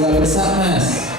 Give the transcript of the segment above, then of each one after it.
Dua besar Mas.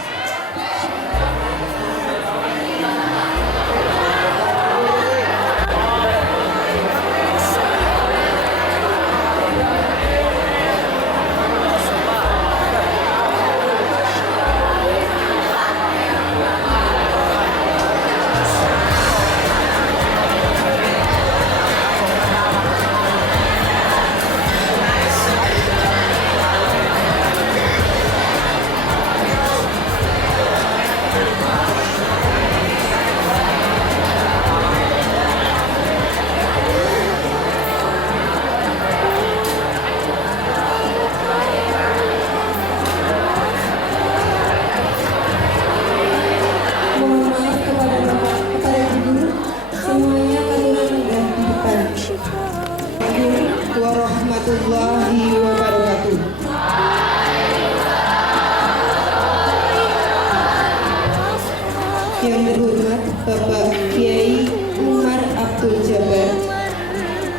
Warahmatullahi wabarakatuh. Yang terhormat Bapak Kiai Umar Abdul Jabar,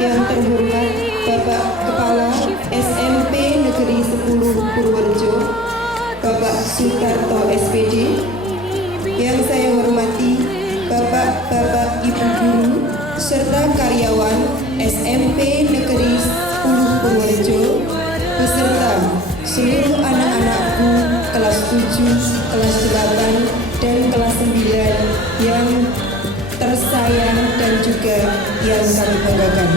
yang terhormat Bapak Kepala SMP Negeri 10 Purworejo, Bapak Sutarto SPD, yang saya hormati Bapak-Bapak Ibu Guru serta karyawan SMP Negeri 10 Purworejo beserta seluruh anak-anakku kelas 7, kelas 8, dan kelas 9 yang tersayang dan juga yang kami banggakan.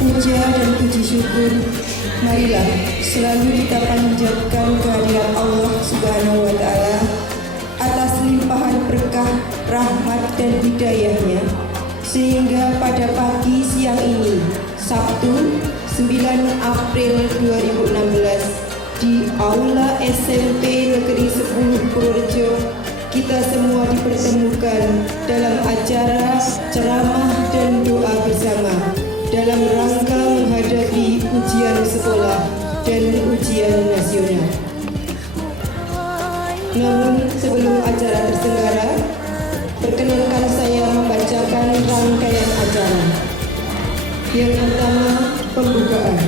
Puja dan puji syukur marilah selalu kita panjatkan kehadirat Allah Subhanahu wa Ta'ala atas limpahan berkah, rahmat dan hidayahnya, sehingga pada pagi siang ini Sabtu 9 April 2016 di Aula SMP Negeri 10 Purworejo kita semua dipertemukan dalam acara ceramah dan doa bersama dalam rangka menghadapi ujian sekolah dan ujian nasional. Namun sebelum acara terselenggara, perkenankan saya membacakan rangkaian acara. Yang pertama, pembukaan,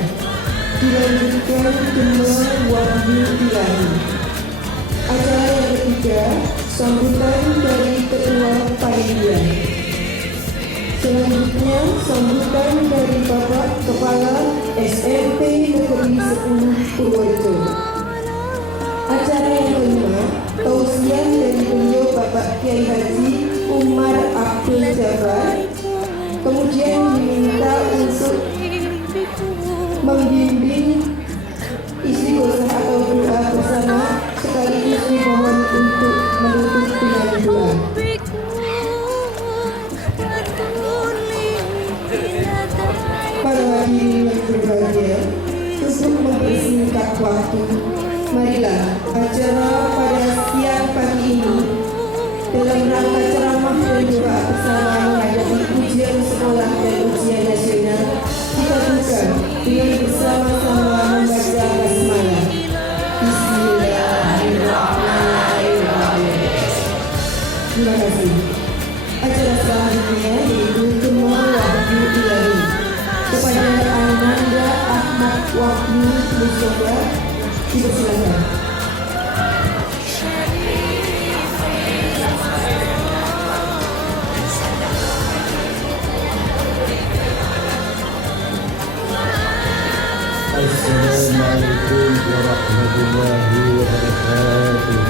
dilanjutkan dengan wahyu ilahi. Acara yang ketiga, sambutan dari Ketua Panitia. Selanjutnya, sambutan dari Bapak Kepala SMP Negeri 10 Purworejo. Acara yang kelima, tausiah dari beliau Bapak Kiai Haji Umar Abdul Jabar, kemudian diminta untuk membimbing istighosah atau doa bersama, sekaligus dimohon untuk menutup dengan doa. Para hadirin yang berbahagia, untuk mempersingkat waktu, marilah acara pada siang pagi ini dalam rangka ceramah dan doa bersama menghadapi ujian sekolah dan ujian nasional kita buka dengan bersama-sama membaca basmalah. Bismillahirrahmanirrahim. Terima kasih. Acara selanjutnya yaitu Gema Wahyu Ilahi kepada Ananda Ahmad Wahyu Mustafa, dipersilakan. Assalamualaikum warahmatullahi wabarakatuh.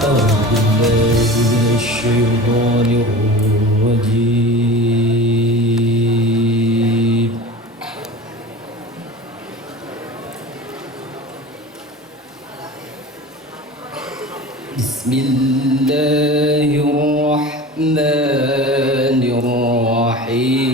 أعوذ بالله من الشيطان الرجيم. بسم الله الرحمن الرحيم.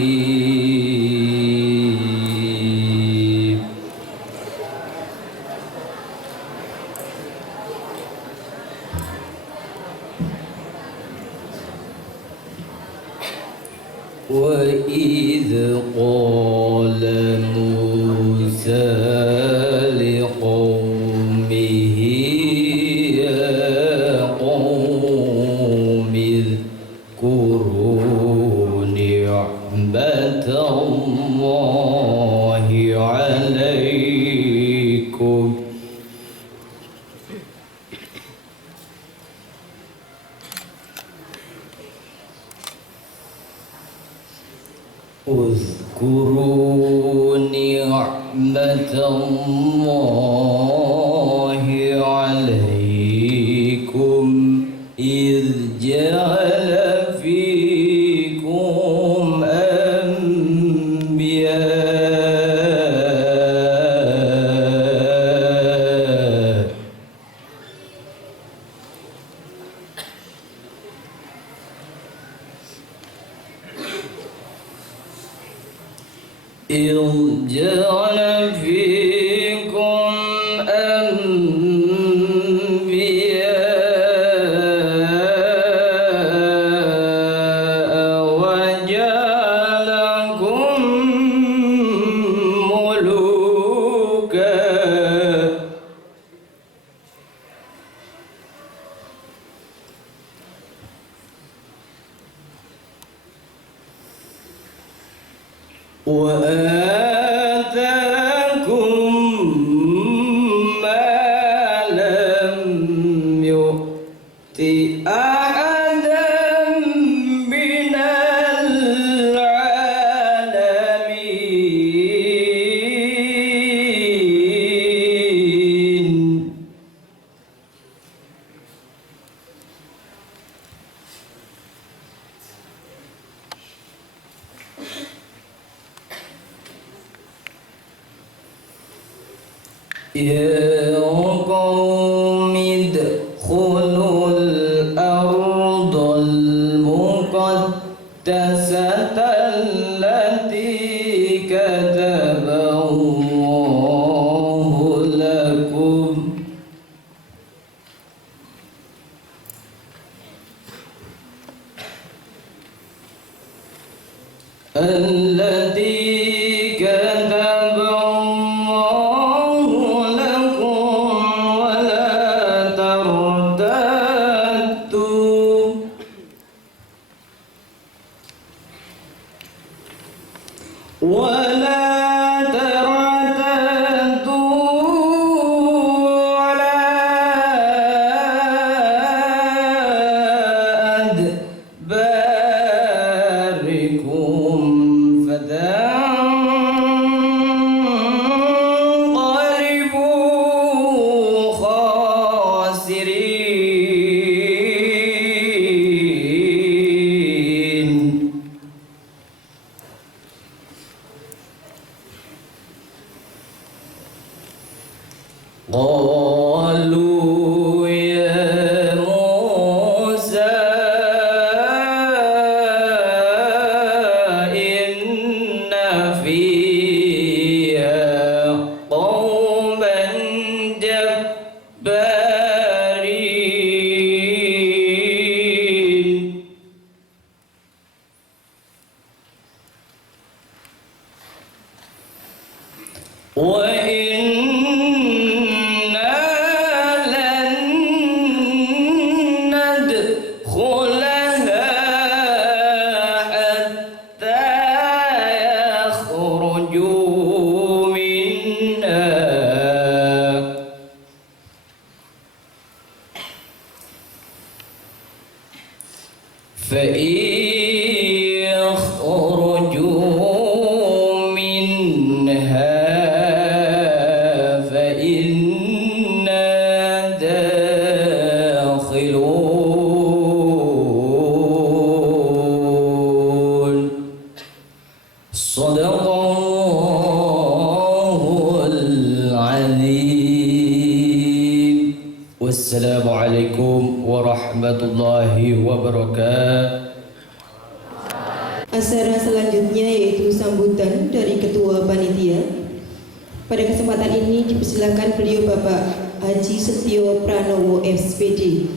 وإذ قال موسى لقومه يا قوم اذكروا اذكروا نعمة الله عليكم إذ جعل فيكم أنبياء إذ جعل فيكم أنبياء وجعلكم ملوكا وآتاكم ما لم يؤت أحدا من العالمين يا قوم ادخلوا الأرض المقدسة التي كتب الله لكم ولا ترتدوا على أدباركم فتنقلبوا خاسرين قالوا يا موسى إن فيها قوما جبارين وإنا لن ندخلها حتى يخرجوا منها فإن يخرجوا منها فإنا داخلون صدق الله العظيم والسلام عليكم ورحمة الله وبركاته. Acara selanjutnya yaitu sambutan dari Ketua Panitia. Pada kesempatan ini dipersilakan beliau Bapak Haji Setio Pranowo SPD.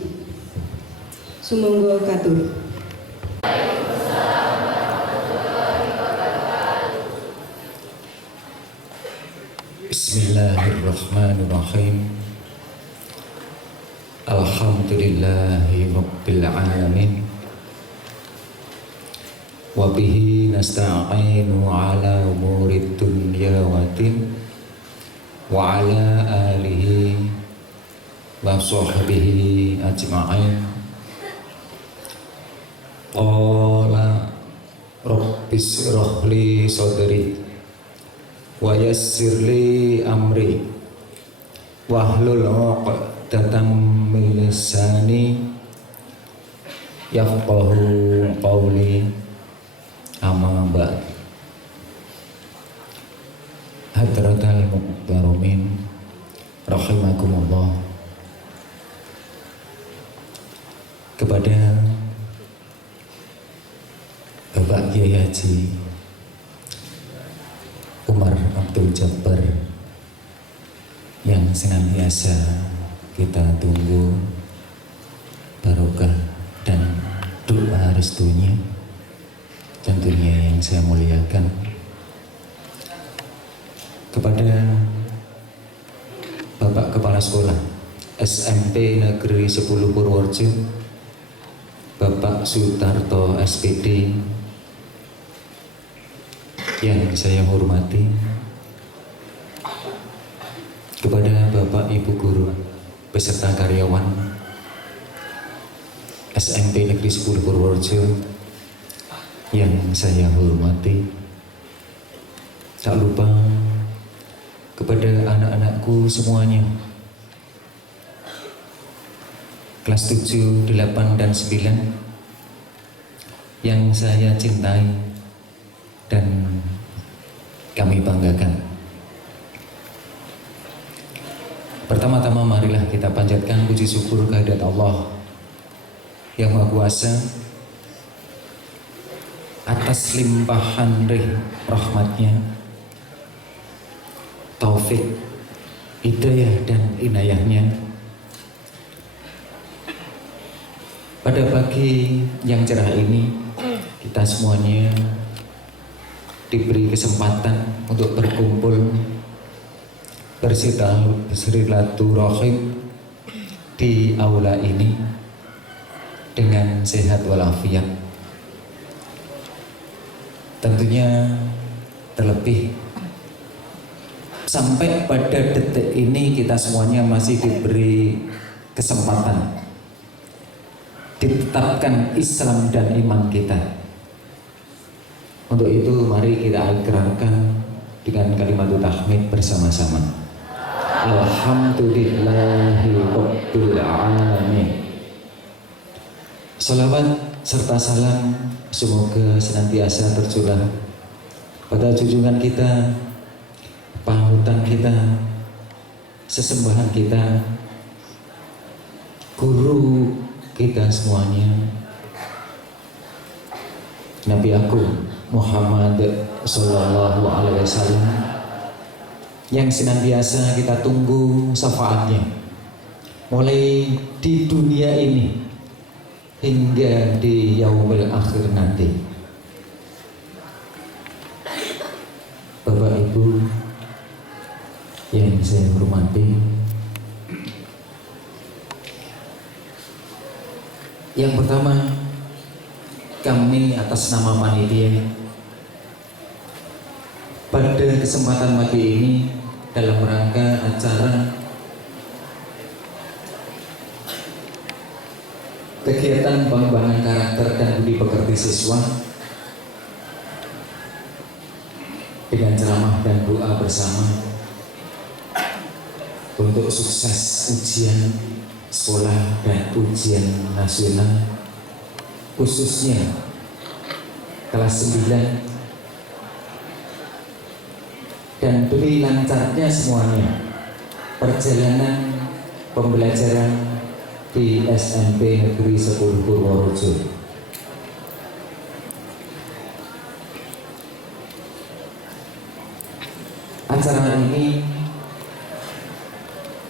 Sumangga Katur. Bismillahirrahmanirrahim. Alhamdulillahi Rabbil Alamin. Wabihi nasta'inu ala umurid dunya waddin. Wa ala alihi wa sahbihi ajma'in. Qala Rabbi israh li sadri wa yassir li amri wahlul 'uqdatam min lisani yafqahu qawli. Amma ba'd. Hadratal muqtarumin rahimakumullah. Kepada Bapak Kiai Haji Umar Abdul Jabbar yang senantiasa kita tunggu barokah dan doa restunya, tentunya yang saya muliakan. Kepada Bapak Kepala Sekolah SMP Negeri 10 Purworejo, Bapak Sutarto SPD yang saya hormati, kepada Bapak Ibu Guru beserta karyawan SMP Negeri 10 Purworejo yang saya hormati, tak lupa kepada anak-anakku semuanya, kelas 7, 8, dan 9 yang saya cintai dan kami banggakan. Pertama-tama marilah kita panjatkan puji syukur kehadirat Allah yang Maha Kuasa atas limpahan rahmatnya, taufik, hidayah dan inayahnya. Pada pagi yang cerah ini, kita semuanya diberi kesempatan untuk berkumpul bersilaturahim di aula ini dengan sehat walafiat. Tentunya terlebih sampai pada detik ini kita semuanya masih diberi kesempatan ditetapkan Islam dan iman kita. Untuk itu mari kita ikrarkan dengan kalimat tahmid bersama-sama. Alhamdulillahi rabbil alamin. Salawat serta salam semoga senantiasa tercurah pada junjungan kita, panutan kita, sesembahan kita, guru kita semuanya, Nabi Agung Muhammad Sallallahu Alaihi Wasallam, yang senantiasa kita tunggu syafaatnya mulai di dunia ini hingga di yaumil akhir nanti. Bapak Ibu yang saya hormati, yang pertama, kami atas nama panitia pada kesempatan pagi ini dalam rangka acara kegiatan pengembangan karakter dan budi pekerti siswa dengan ceramah dan doa bersama untuk sukses ujian sekolah dan ujian nasional, khususnya kelas 9, dan demi lancarnya semuanya perjalanan pembelajaran di SMP Negeri 10 Purworejo. Acara ini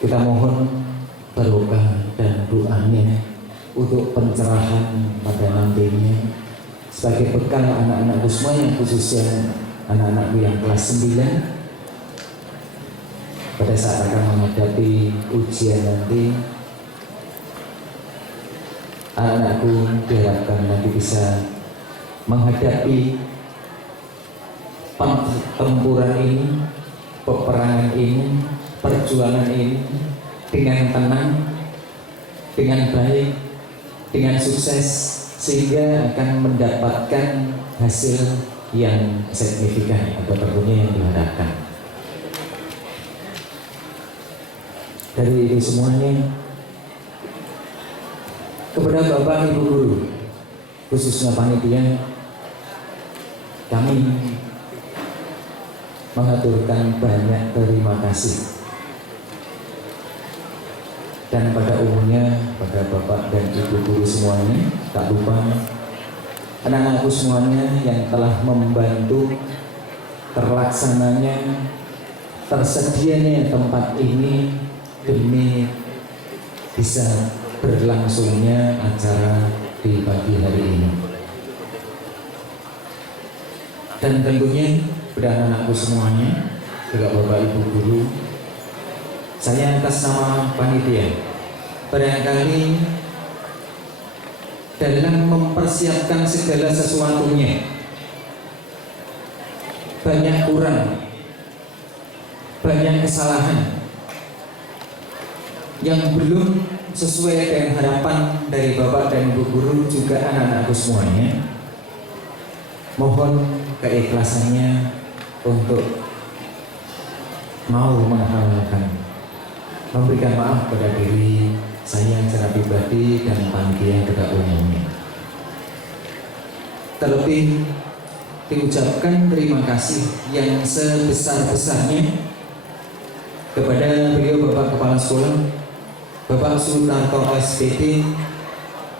kita mohon barokah dan doanya untuk pencerahan pada nantinya sebagai bekal anak-anakku semuanya, khususnya anak-anakku yang kelas 9 pada saat akan menghadapi ujian nanti. Anak-anakku diharapkan nanti bisa menghadapi pertempuran ini, peperangan ini, perjuangan ini dengan tenang, dengan baik, dengan sukses, sehingga akan mendapatkan hasil yang signifikan atau tentunya yang diharapkan. Dari itu semuanya, kepada Bapak Ibu Guru, khususnya panitia, kami mengaturkan banyak terima kasih. Dan pada umumnya, pada Bapak dan Ibu Guru semuanya, tak lupa anak-anakku semuanya yang telah membantu terlaksananya, tersedianya tempat ini demi bisa berlangsungnya acara di pagi hari ini. Dan tentunya pada anak-anakku semuanya, juga Bapak Ibu Guru, saya atas nama panitia barangkali dalam mempersiapkan segala sesuatunya banyak kurang, banyak kesalahan yang belum sesuai dengan harapan dari Bapak dan Ibu Guru juga anak-anakku semuanya. Mohon keikhlasannya untuk mau menghalalkan, memberikan maaf pada diri saya secara pribadi dan panitia pada umumnya. Terlebih diucapkan terima kasih yang sebesar-besarnya kepada beliau Bapak Kepala Sekolah, Bapak Sutarto SPD,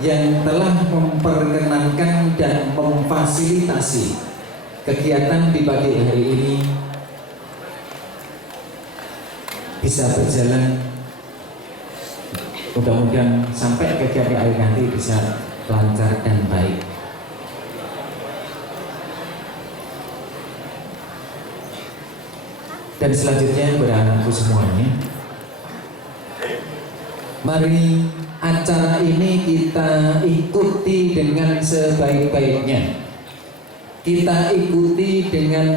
yang telah memperkenankan dan memfasilitasi kegiatan di pagi hari ini bisa berjalan. Mudah-mudahan sampai kegiatan akhir nanti bisa lancar dan baik. Dan selanjutnya kepada anakku semuanya, mari acara ini kita ikuti dengan sebaik-baiknya. Kita ikuti dengan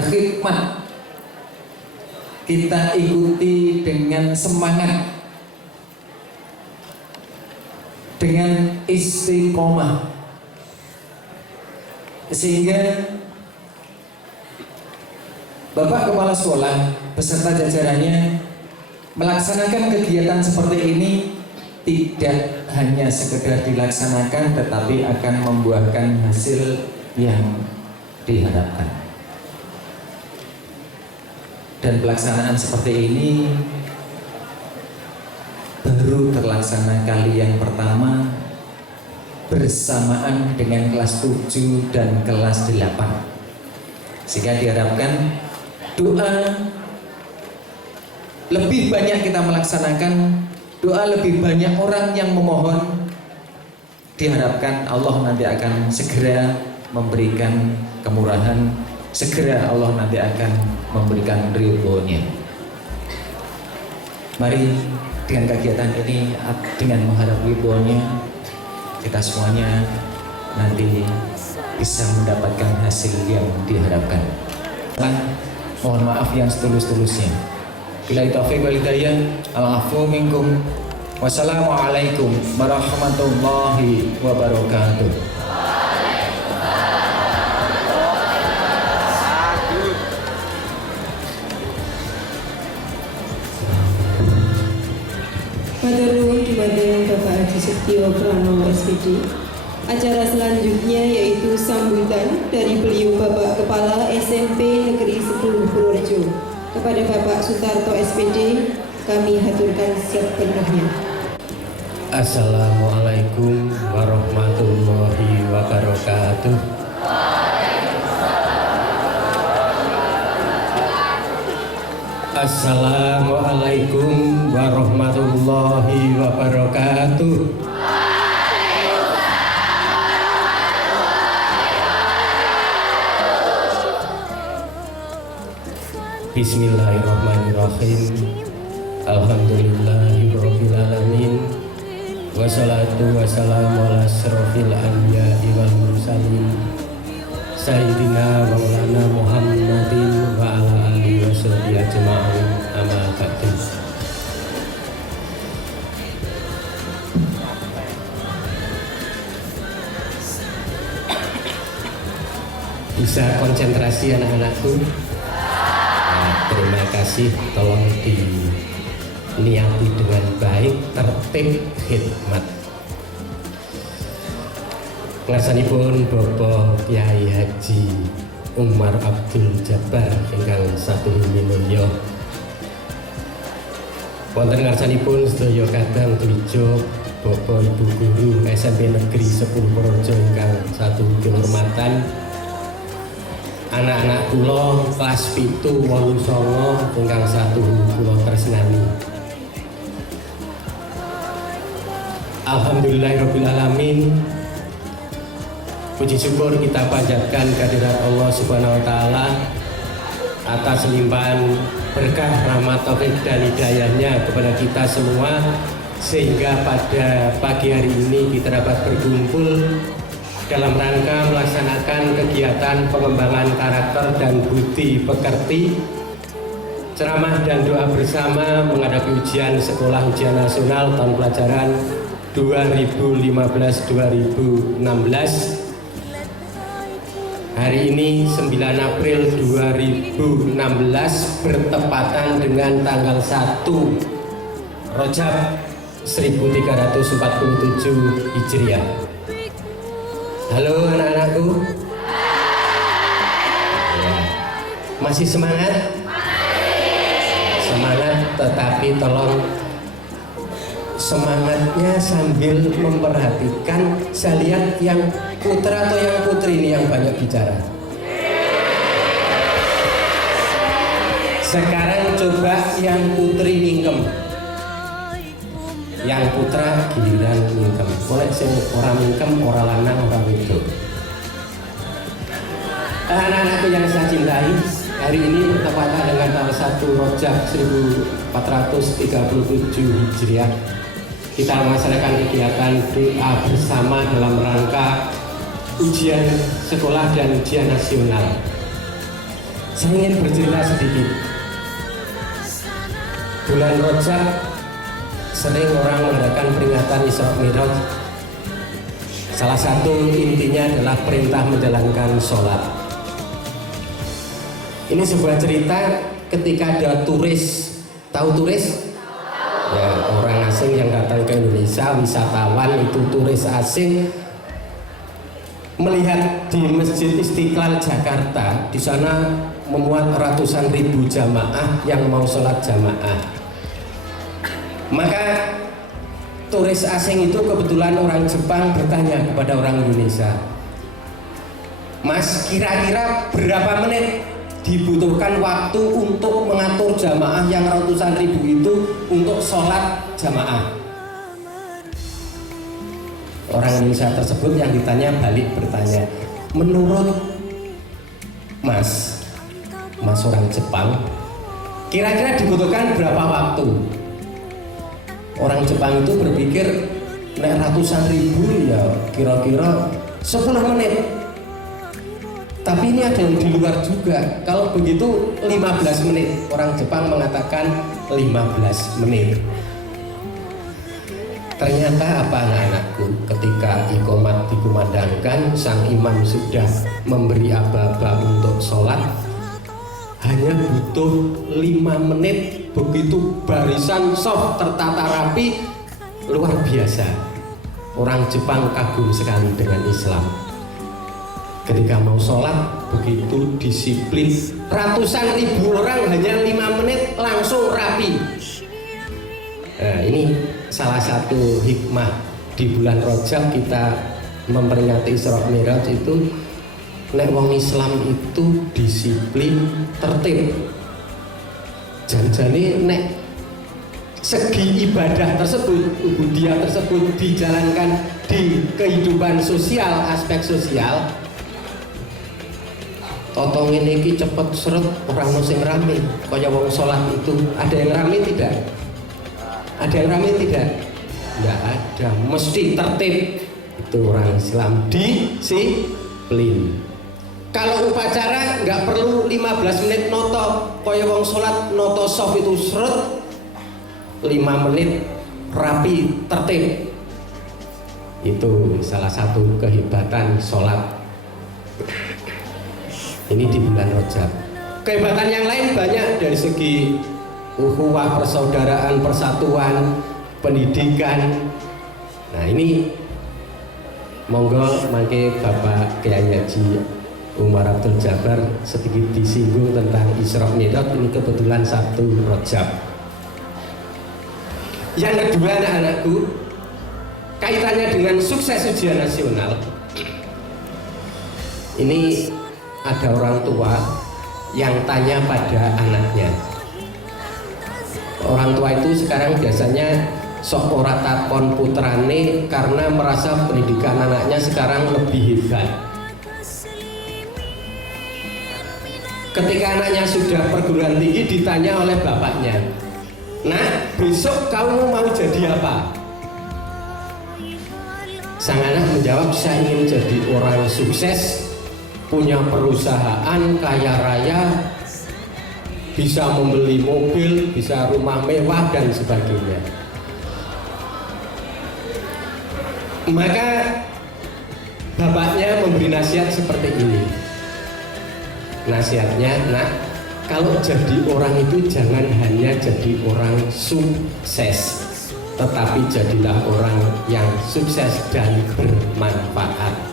hikmat. Kita ikuti dengan semangat, dengan istiqomah, sehingga Bapak Kepala Sekolah beserta jajarannya melaksanakan kegiatan seperti ini tidak hanya sekedar dilaksanakan, tetapi akan membuahkan hasil yang diharapkan. Dan pelaksanaan seperti ini baru terlaksana kali yang pertama bersamaan dengan kelas 7 dan kelas 8. Sehingga diharapkan doa lebih banyak kita melaksanakan, doa lebih banyak orang yang memohon, diharapkan Allah nanti akan segera memberikan kemurahan, segera Allah nanti akan memberikan ridho-Nya. Mari dengan kegiatan ini, dengan mengharap ridho-Nya, kita semuanya nanti bisa mendapatkan hasil yang diharapkan. Mohon maaf yang setulus-tulusnya. Bila taufiq wal hidayah, al-afu minkum. Wassalamualaikum warahmatullahi wabarakatuh. Matur nuwun dumateng Bapak Haji Setio Pranowo SPD. Acara selanjutnya yaitu sambutan dari beliau Bapak Kepala SMP Negeri 10 Purworejo. Kepada Bapak Sutarto SPD kami haturkan sepenuhnya. Assalamualaikum warahmatullahi wabarakatuh. Assalamualaikum warahmatullahi wabarakatuh. Bismillahirrahmanirrahim. Alhamdulillahirabbil alamin. Wassalatu wassalamu ala asrofil anbiya'i wal mursalin Sayyidina Maulana Muhammadin wa ala alihi wa sahbihi ajma'in. Amma ba'du. Bisa konsentrasi anak-anakku. Nah, terima kasih, tolong diniati dengan baik, tertib, khidmat. Ngarsanipun Bapak Kyai Haji Umar Abdul Jabbar ingkang satuhu minulya. Wonten ngarsanipun sedaya kadang dwija Bapak Ibu guru SMP Negeri 10 Purworejo ingkang satuhu kinurmatan. Anak-anak kula kelas 7, 8, 9 ingkang satuhu kula tresnani. Alhamdulillahirabbil alamin. Puji syukur kita panjatkan kehadirat Allah Subhanahu wa taala atas limpahan berkah, rahmat, taufik dan hidayahnya kepada kita semua, sehingga pada pagi hari ini kita dapat berkumpul dalam rangka melaksanakan kegiatan pengembangan karakter dan budi pekerti, ceramah dan doa bersama menghadapi ujian sekolah ujian nasional tahun pelajaran 2015-2016. Hari ini 9 April 2016 bertepatan dengan tanggal 1 Rajab 1347 Hijriah. Halo anak-anakku. Ya. Masih semangat? Semangat, tetapi tolong semangatnya sambil memperhatikan. Saya lihat yang putra atau yang putri ini yang banyak bicara. Sekarang coba yang putri mingkem, yang putra giliran mingkem. Boleh sing orang mingkem, orang lanang, orang wedok. Anak-anakku yang saya cintai, hari ini bertepatan dengan tanggal 1 Rajab 1437 Hijriah. Kita melaksanakan kegiatan doa bersama dalam rangka ujian sekolah dan ujian nasional. Saya ingin bercerita sedikit. Bulan Rajab sering orang mengadakan peringatan Isra Mi'raj. Salah satu intinya adalah perintah menjalankan sholat. Ini sebuah cerita ketika ada turis, tahu turis? Ya, orang asing yang datang ke Indonesia, wisatawan itu turis asing, melihat di Masjid Istiqlal Jakarta, di sana memuat ratusan ribu jamaah yang mau sholat jamaah. Maka turis asing itu kebetulan orang Jepang bertanya kepada orang Indonesia, Mas, kira-kira berapa menit dibutuhkan waktu untuk mengatur jamaah yang ratusan ribu itu untuk sholat jamaah? Orang Indonesia tersebut yang ditanya balik bertanya, menurut Mas orang Jepang, kira-kira dibutuhkan berapa waktu? Orang Jepang itu berpikir, nek ratusan ribu ya kira-kira 10 menit. Tapi ini ada yang di luar juga. Kalau begitu 15 menit. Orang Jepang mengatakan 15 menit. Ternyata apa anak-anakku, ketika iqomat dikumandangkan, sang imam sudah memberi aba-aba untuk sholat, hanya butuh 5 menit. Begitu barisan soft tertata rapi, luar biasa. Orang Jepang kagum sekali dengan Islam. Ketika mau sholat begitu disiplin, ratusan ribu orang hanya 5 menit langsung rapi. Nah, ini salah satu hikmah di bulan Rajab kita memperingati Isra Mi'raj itu, nek wong Islam itu disiplin, tertib. Janjane nek segi ibadah tersebut, ubudiyah tersebut dijalankan di kehidupan sosial, aspek sosial, toto ngene iki cepet seret, ora ono sing rame. Kaya wong salat itu, ada yang rame tidak? Ada yang rame tidak? Enggak ada, mesti tertib. Itu orang Islam disiplin. Kalau upacara nggak perlu 15 menit noto, kaya wong salat noto soft itu seret, 5 menit rapi, tertib. Itu salah satu kehebatan sholat. Ini di bulan Rajab. Kehebatan yang lain banyak dari segi ukhuwah, persaudaraan, persatuan, pendidikan. Nah ini monggo mangke Bapak Kyai Haji Umar Abdul Jabbar sedikit disinggung tentang Isra Mi'raj. Ini kebetulan Sabtu Rajab. Yang kedua anak-anakku, kaitannya dengan sukses ujian nasional. Ini ada orang tua yang tanya pada anaknya. Orang tua itu sekarang biasanya sok ora takon putrane karena merasa pendidikan anaknya sekarang lebih hebat. Ketika anaknya sudah perguruan tinggi ditanya oleh bapaknya, "Nah, besok kamu mau jadi apa?" Sang anak menjawab, "Saya ingin jadi orang sukses, punya perusahaan, kaya raya, bisa membeli mobil, bisa rumah mewah dan sebagainya." Maka bapaknya memberi nasihat seperti ini. Nasihatnya, "Nak, kalau jadi orang itu jangan hanya jadi orang sukses, tetapi jadilah orang yang sukses dan bermanfaat."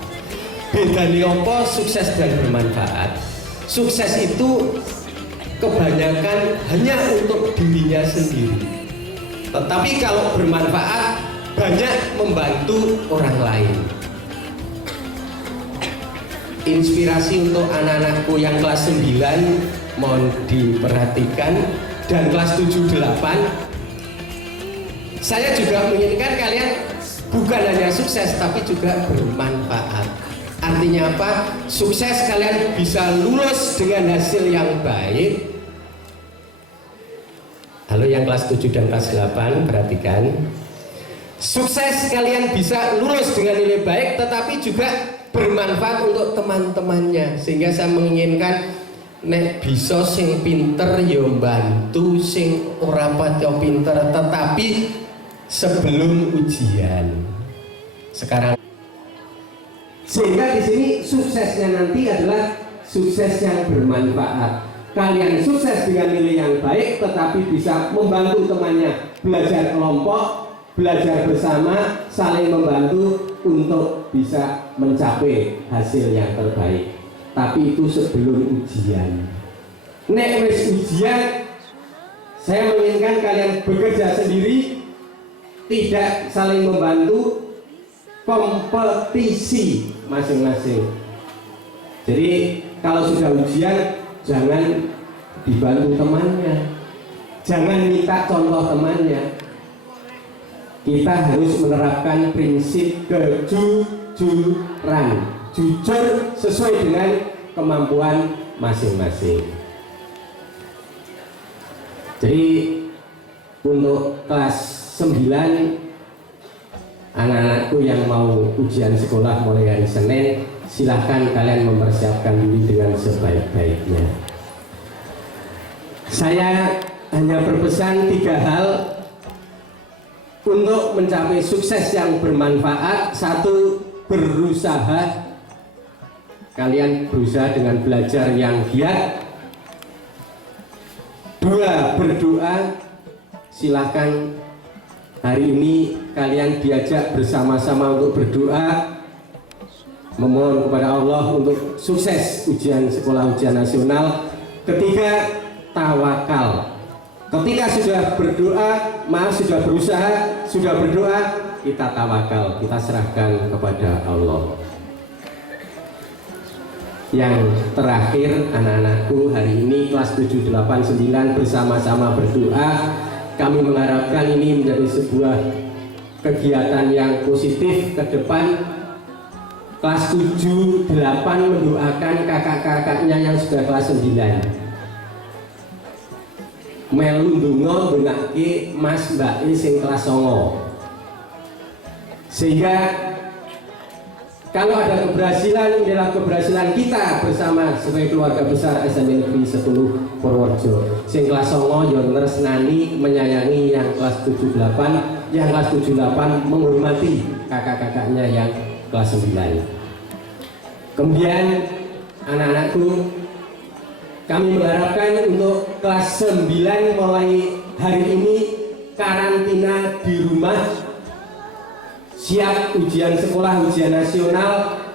Bedanya apa sukses dan bermanfaat? Sukses itu kebanyakan hanya untuk dirinya sendiri, tetapi kalau bermanfaat banyak membantu orang lain. Inspirasi untuk anak-anakku yang kelas 9 mohon diperhatikan, dan kelas 7-8. Saya juga menginginkan kalian bukan hanya sukses tapi juga bermanfaat. Artinya apa? Sukses kalian bisa lulus dengan hasil yang baik. Halo yang kelas 7 dan kelas 8, perhatikan. Sukses kalian bisa lulus dengan nilai baik tetapi juga bermanfaat untuk teman-temannya. Sehingga saya menginginkan nek bisa sing pinter yo bantu, sing ora pati pinter tetapi sebelum ujian. Sekarang sehingga di sini suksesnya nanti adalah sukses yang bermanfaat. Kalian sukses dengan nilai yang baik tetapi bisa membantu temannya, belajar kelompok, belajar bersama, saling membantu untuk bisa mencapai hasil yang terbaik. Tapi itu sebelum ujian. Nek wis ujian, saya menginginkan kalian bekerja sendiri, tidak saling membantu, kompetisi masing-masing. Jadi kalau sudah ujian jangan dibantu temannya, jangan minta contoh temannya. Kita harus menerapkan prinsip kejujuran, jujur sesuai dengan kemampuan masing-masing. Jadi untuk kelas 9 anak-anakku yang mau ujian sekolah mulai hari Senin, silahkan kalian mempersiapkan diri dengan sebaik-baiknya. Saya hanya berpesan 3 hal untuk mencapai sukses yang bermanfaat. 1, berusaha. Kalian berusaha dengan belajar yang giat. 2, berdoa. Silahkan hari ini kalian diajak bersama-sama untuk berdoa, memohon kepada Allah untuk sukses ujian sekolah ujian nasional. 3, tawakal. Ketika sudah berdoa, sudah berusaha, sudah berdoa, kita tawakal, kita serahkan kepada Allah. Yang terakhir anak-anakku, hari ini kelas 7, 8, 9 bersama-sama berdoa. Kami mengharapkan ini menjadi sebuah kegiatan yang positif ke depan. Kelas 7, 8 mendoakan kakak-kakaknya yang sudah kelas 9. Melu ndonga ndongake Mas Mbak sing kelas 9. Sehingga kalau ada keberhasilan, inilah keberhasilan kita bersama sebagai keluarga besar SMP Negeri 10 Purworejo. Sing kelas 9 yo tresnani, menyayangi yang kelas 7, 8, yang kelas 7, 8 menghormati kakak-kakaknya yang kelas 9. Kemudian anak-anakku, kami mengharapkan untuk kelas 9 mulai hari ini karantina di rumah, siap ujian sekolah, ujian nasional,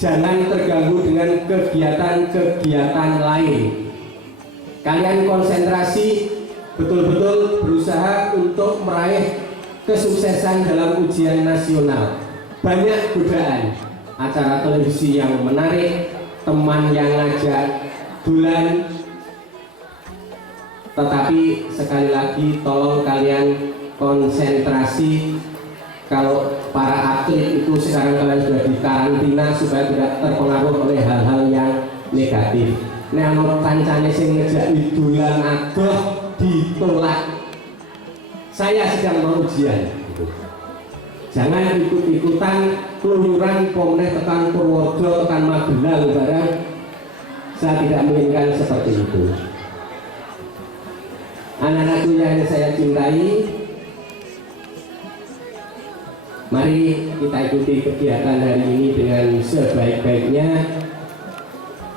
jangan terganggu dengan kegiatan-kegiatan lain. Kalian konsentrasi, betul-betul berusaha untuk meraih kesuksesan dalam ujian nasional. Banyak godaan, acara televisi yang menarik, teman yang ngajak bulan, tetapi sekali lagi tolong kalian konsentrasi. Kalau para atlet itu sekarang kalian sudah di karantina supaya tidak terpengaruh oleh hal-hal yang negatif. Nah, mau kancane sing ngejak bulan adoh ditolak. Saya sedang mau ujian. Jangan ikut-ikutan keluyuran pomeh tekan Purworejo, tekan Magelang barang. Saya tidak menginginkan seperti itu. Anak-anakku yang saya cintai, mari kita ikuti kegiatan hari ini dengan sebaik-baiknya.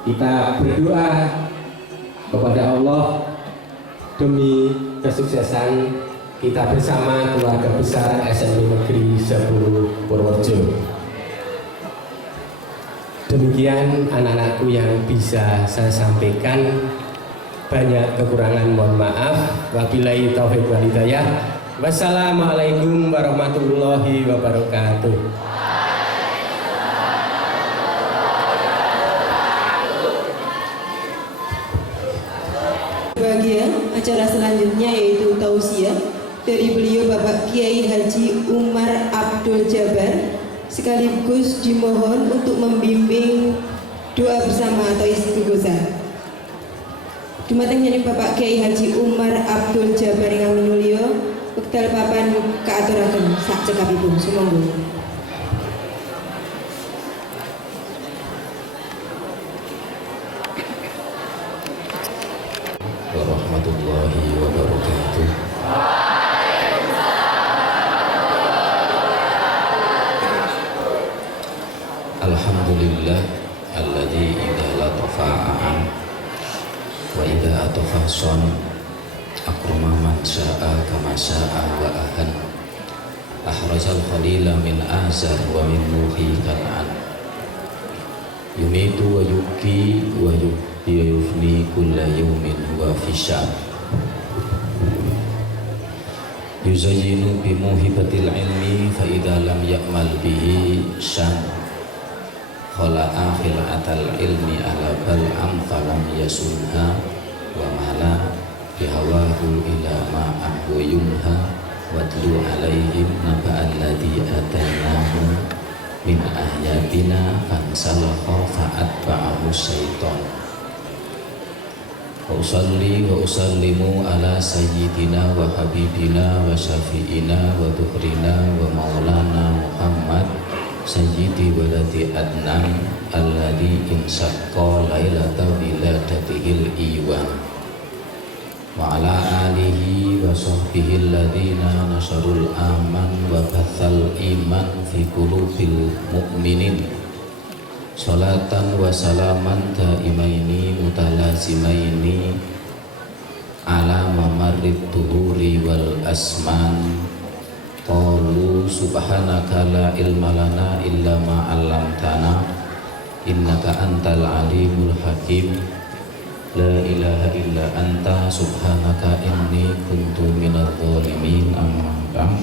Kita berdoa kepada Allah demi kesuksesan kita bersama keluarga besar SMP Negeri 10 Purworejo. Demikian anak-anakku yang bisa saya sampaikan. Banyak kekurangan mohon maaf. Wabillahi taufiq wal hidayah. Wassalamualaikum warahmatullahi wabarakatuh. Bagian acara selanjutnya yaitu tausiah dari beliau Bapak Kiai Haji Umar Abdul Jabar, sekaligus dimohon untuk membimbing doa bersama atau istighosah. Dumateng jadi Bapak Kiai Haji Umar Abdul Jabar yang minulya wekdal papan kaaturaken sak cekapipun sumangga. Warahmatullahi wabarakatuh. Alhamdulillah alladzi idza latafa a'an wa idza atafa son akrama man sya'a kama sya'a wa ahan ahrajal khalila min azar wa min nuhi kan'an yumitu wa yuki wa yufni kulla yawmin wa fishan yuzayyinu bi muhibatil ilmi fa idza lam ya'mal bihi shan khala'a khil'atal ilmi ala bal amfalam yasunha wa mala bihawahu ila ma'ahu yunha watlu alaihim naba'al ladhi atanahu min ahyatina fansalakha fa'atba'ahu syaitan. Wa usalli wa usallimu ala sayyidina wa habibina wa syafi'ina wa dhukrina wa maulana Muhammad sayyidi waladi adnan alladhi insaqqa lailata wiladatihil iwan wa ala alihi wa sahbihi alladhina nasarul aman wa bathal iman fi qulubil mu'minin salatan wa salaman daimaini mutalazimaini ala mamarrid tuhuri wal asman. Qalu subhanaka la ilma lana illa ma 'allamtana innaka antal alimul hakim. La ilaha illa anta subhanaka inni kuntu minadh dhalimin. Amma ba'd.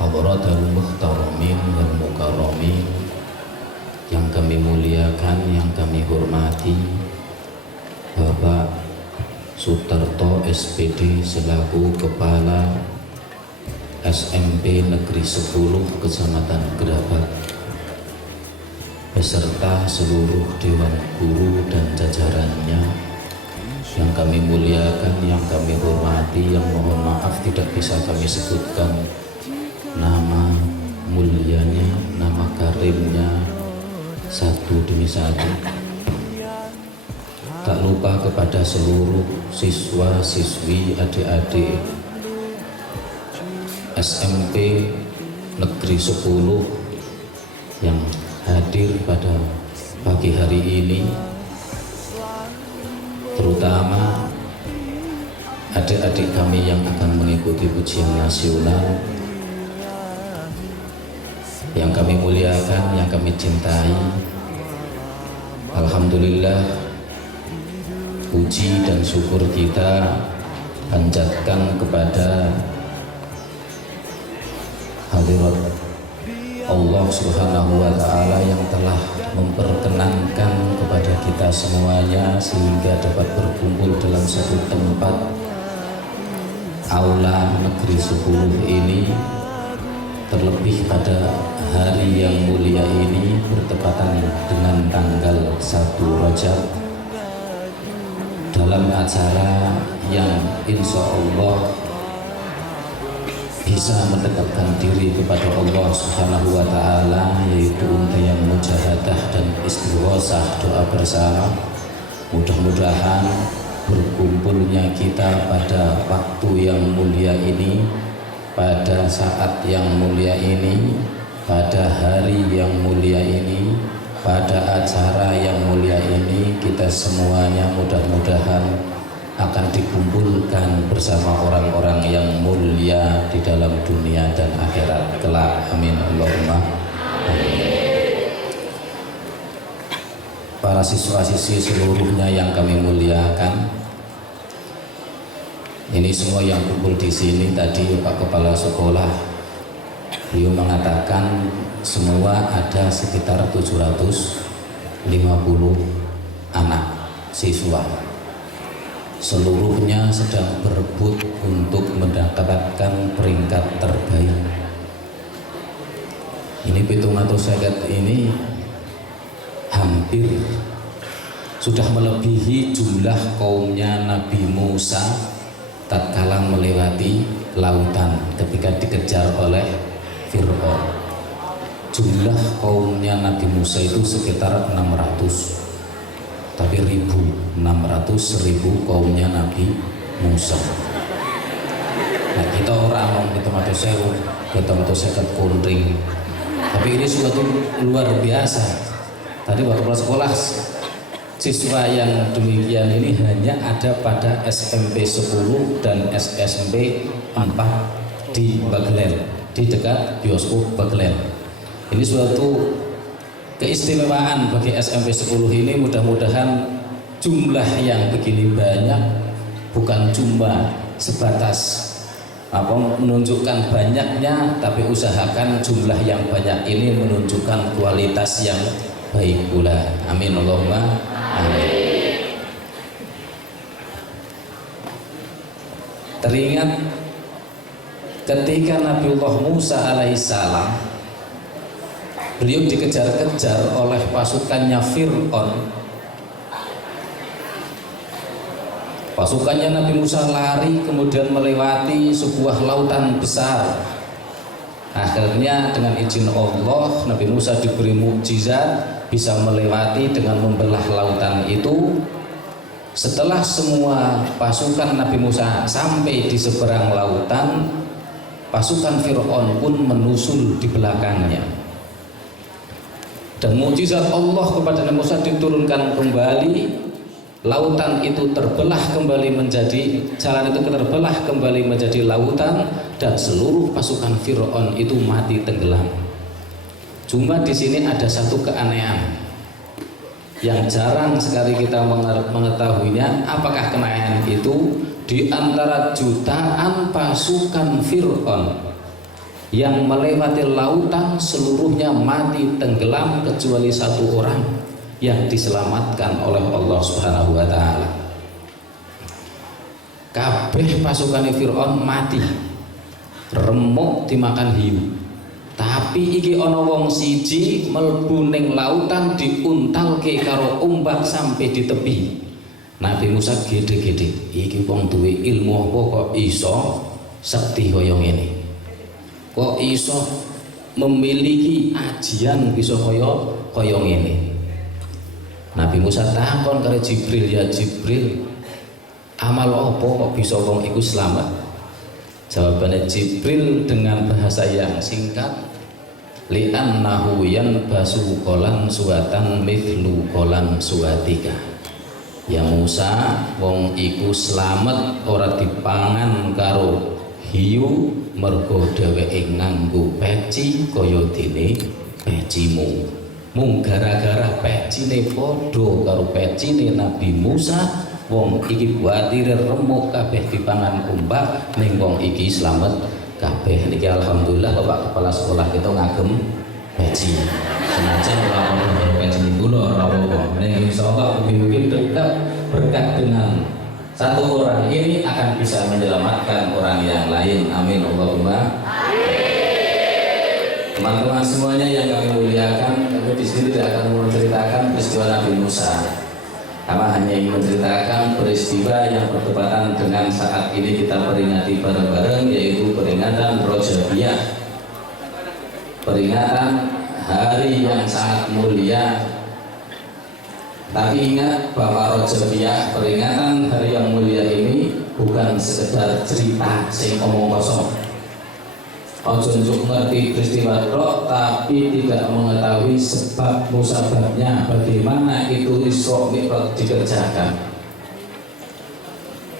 Hadratul muhtaramin wal mukarramin yang kami muliakan, yang kami hormati, Bapak Sutarto SPD selaku Kepala SMP Negeri 10 Kecamatan Gerabak beserta seluruh Dewan Guru dan jajarannya yang kami muliakan, yang kami hormati, yang mohon maaf tidak bisa kami sebutkan nama mulianya, nama karimnya satu demi satu. Tak lupa kepada seluruh siswa, siswi, adik-adik SMP Negeri 10 yang hadir pada pagi hari ini terutama adik-adik kami yang akan mengikuti ujian nasional, yang kami muliakan, yang kami cintai. Alhamdulillah, puji dan syukur kita panjatkan kepada hadirat Allah Subhanahu wa Ta'ala yang telah memperkenankan kepada kita semuanya sehingga dapat berkumpul dalam satu tempat aula negeri 10 ini, terlebih pada hari yang mulia ini bertepatan dengan tanggal 1 Rajab, dalam acara yang insya Allah bisa mendekatkan diri kepada Allah Subhanahu wa Ta'ala, yaitu untayan mujahadah dan istighosah, doa bersama. Mudah-mudahan berkumpulnya kita pada waktu yang mulia ini, pada saat yang mulia ini, pada hari yang mulia ini, pada acara yang mulia ini, kita semuanya mudah-mudahan akan dikumpulkan bersama orang-orang yang mulia di dalam dunia dan akhirat kelak. Amin Allahumma amin. Para siswa-siswi seluruhnya yang kami muliakan, ini semua yang kumpul di sini tadi Pak Kepala Sekolah, beliau mengatakan semua ada sekitar 750 anak siswa. Seluruhnya sedang berebut untuk mendapatkan peringkat terbaik. Ini pitung atau seket ini hampir sudah melebihi jumlah kaumnya Nabi Musa tatkala melewati lautan ketika dikejar oleh Fir'aun. Jumlah kaumnya Nabi Musa itu sekitar 600, tapi 1.600 kaumnya Nabi Musa. Nah, kita orang kita mati sewu, kita mati seket kundring, tapi ini suatu luar biasa. Tadi waktu sekolah siswa yang demikian ini hanya ada pada SMP 10 dan SMP 4 di Bagelen, di dekat bioskop Bagelen. Ini suatu keistimewaan bagi SMP 10 ini. Mudah-mudahan jumlah yang begini banyak bukan cuma sebatas menunjukkan banyaknya, tapi usahakan jumlah yang banyak ini menunjukkan kualitas yang baik pula. Amin Allahumma amin. Teringat ketika Nabiullah Musa alaihissalam, beliau dikejar-kejar oleh pasukannya Fir'aun. Pasukannya Nabi Musa lari kemudian melewati sebuah lautan besar. Akhirnya dengan izin Allah Nabi Musa diberi mukjizat bisa melewati dengan membelah lautan itu. Setelah semua pasukan Nabi Musa sampai di seberang lautan, pasukan Fir'aun pun menusul di belakangnya. Dan mukjizat Allah kepada Nabi Musa diturunkan kembali. Lautan itu terbelah kembali menjadi, jalan itu terbelah kembali menjadi lautan, dan seluruh pasukan Fir'aun itu mati tenggelam. Cuma di sini ada satu keanehan yang jarang sekali kita mengetahuinya. Apakah keanehan itu? Di antara jutaan pasukan Fir'aun yang melewati lautan, seluruhnya mati tenggelam kecuali satu orang yang diselamatkan oleh Allah Subhanahu wa Ta'ala. Kabeh pasukan Fir'aun mati, remuk dimakan hiu. Tapi iki ana wong siji mlebu ning lautan diuntalke karo ombak sampai di tepi. Nabi Musa gede-gede, iki wong duwe ilmu apa kok iso sekti kaya ngene? Kok iso memiliki ajian bisa kaya ngene? Nabi Musa takon karo Jibril, ya Jibril, amal apa kok bisa wong iku selamat? Jawabannya Jibril dengan bahasa yang singkat, li'annahu yanbasu qolan suwatan mithlu qolan suwatika. Ya Musa, wong iku slamet ora dipangan karo hiu mergo dheweke nganggo peci kaya dene pecimu. Mung gara-gara pecine padha karo pecine Nabi Musa, wong iki kuwatire remuk kabeh dipangan kumbak, ning wong iki slamet kabeh. Niki alhamdulillah Bapak Kepala Sekolah kita ngagem peci. Senajan ora ono peci kula ora apa-apa. Ning insyaallah mungkin tetap berkat dengan satu orang ini akan bisa menyelamatkan orang yang lain. Amin Allahumma. Teman-teman semuanya yang kami muliakan, kami di sini tidak akan menceritakan peristiwa Nabi Musa. Kami hanya ingin menceritakan peristiwa yang bertepatan dengan saat ini kita peringati bareng-bareng, yaitu peringatan Rojabiyah, peringatan hari yang sangat mulia. Tapi ingat bahwa Rojabiyah, peringatan hari yang mulia ini bukan sekedar cerita sing omong kosong. Ojo njuk ngerti peristiwa tok tapi tidak mengetahui sebab musababnya, bagaimana itu Isra Mi'raj dikerjakan.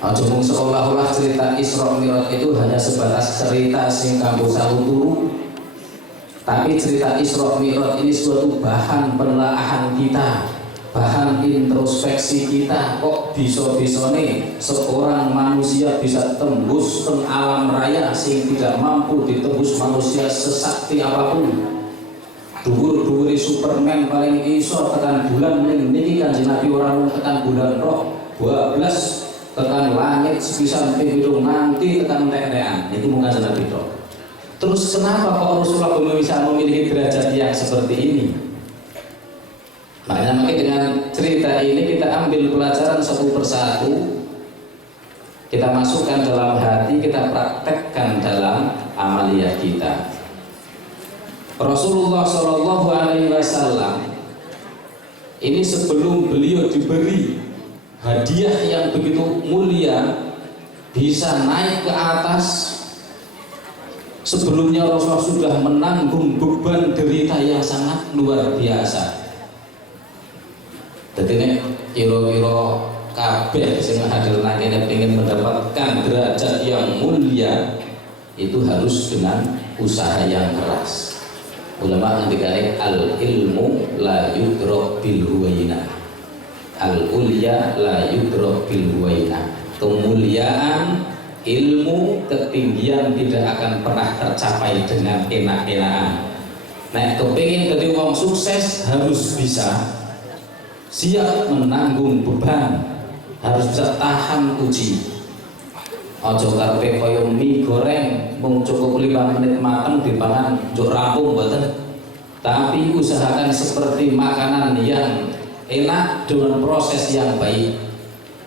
Ojo mung seolah-olah cerita Isra Mi'raj itu hanya sebatas cerita sing kanggo turu, tapi cerita Isra Mi'raj ini suatu bahan penelaahan kita, bahan introspeksi kita. Kok bisa-bisane seorang manusia bisa tembus ke alam raya sing tidak mampu ditembus manusia sesakti apapun. Dhuwur-dhuwure Superman paling iso tekan bulan, ning niki Kanjeng Nabi ora mung tekan bulan tok, 12 tekan langit sepisan pindho nganti tekan entek-entekan. Itu mung Kanjeng Nabi tok. Terus kenapa kok Rasulullah bisa memiliki derajat yang seperti ini? Makanya dengan cerita ini kita ambil pelajaran satu persatu, kita masukkan dalam hati, kita praktekkan dalam amaliyah kita. Rasulullah Shallallahu Alaihi Wasallam ini sebelum beliau diberi hadiah yang begitu mulia, bisa naik ke atas, sebelumnya Rasulullah sudah menanggung beban derita yang sangat luar biasa. Jadi ini kira-kira kabeh sing hadir nang kene pengen mendapatkan derajat yang mulia, itu harus dengan usaha yang keras. Ulama ngendikane al ilmu la yudrak bil huwaina, al ulya la yudrak bil huwaina. Kemuliaan ilmu, ketinggian tidak akan pernah tercapai dengan enak-enakan. Nek kepengin dadi wong sukses harus bisa siap menanggung beban, harus bisa tahan uji. Ojo karepe kaya mie goreng mung cukup 5 menit mateng dipangan njuk rampung mboten. Tapi usahakan seperti makanan yang enak dengan proses yang baik.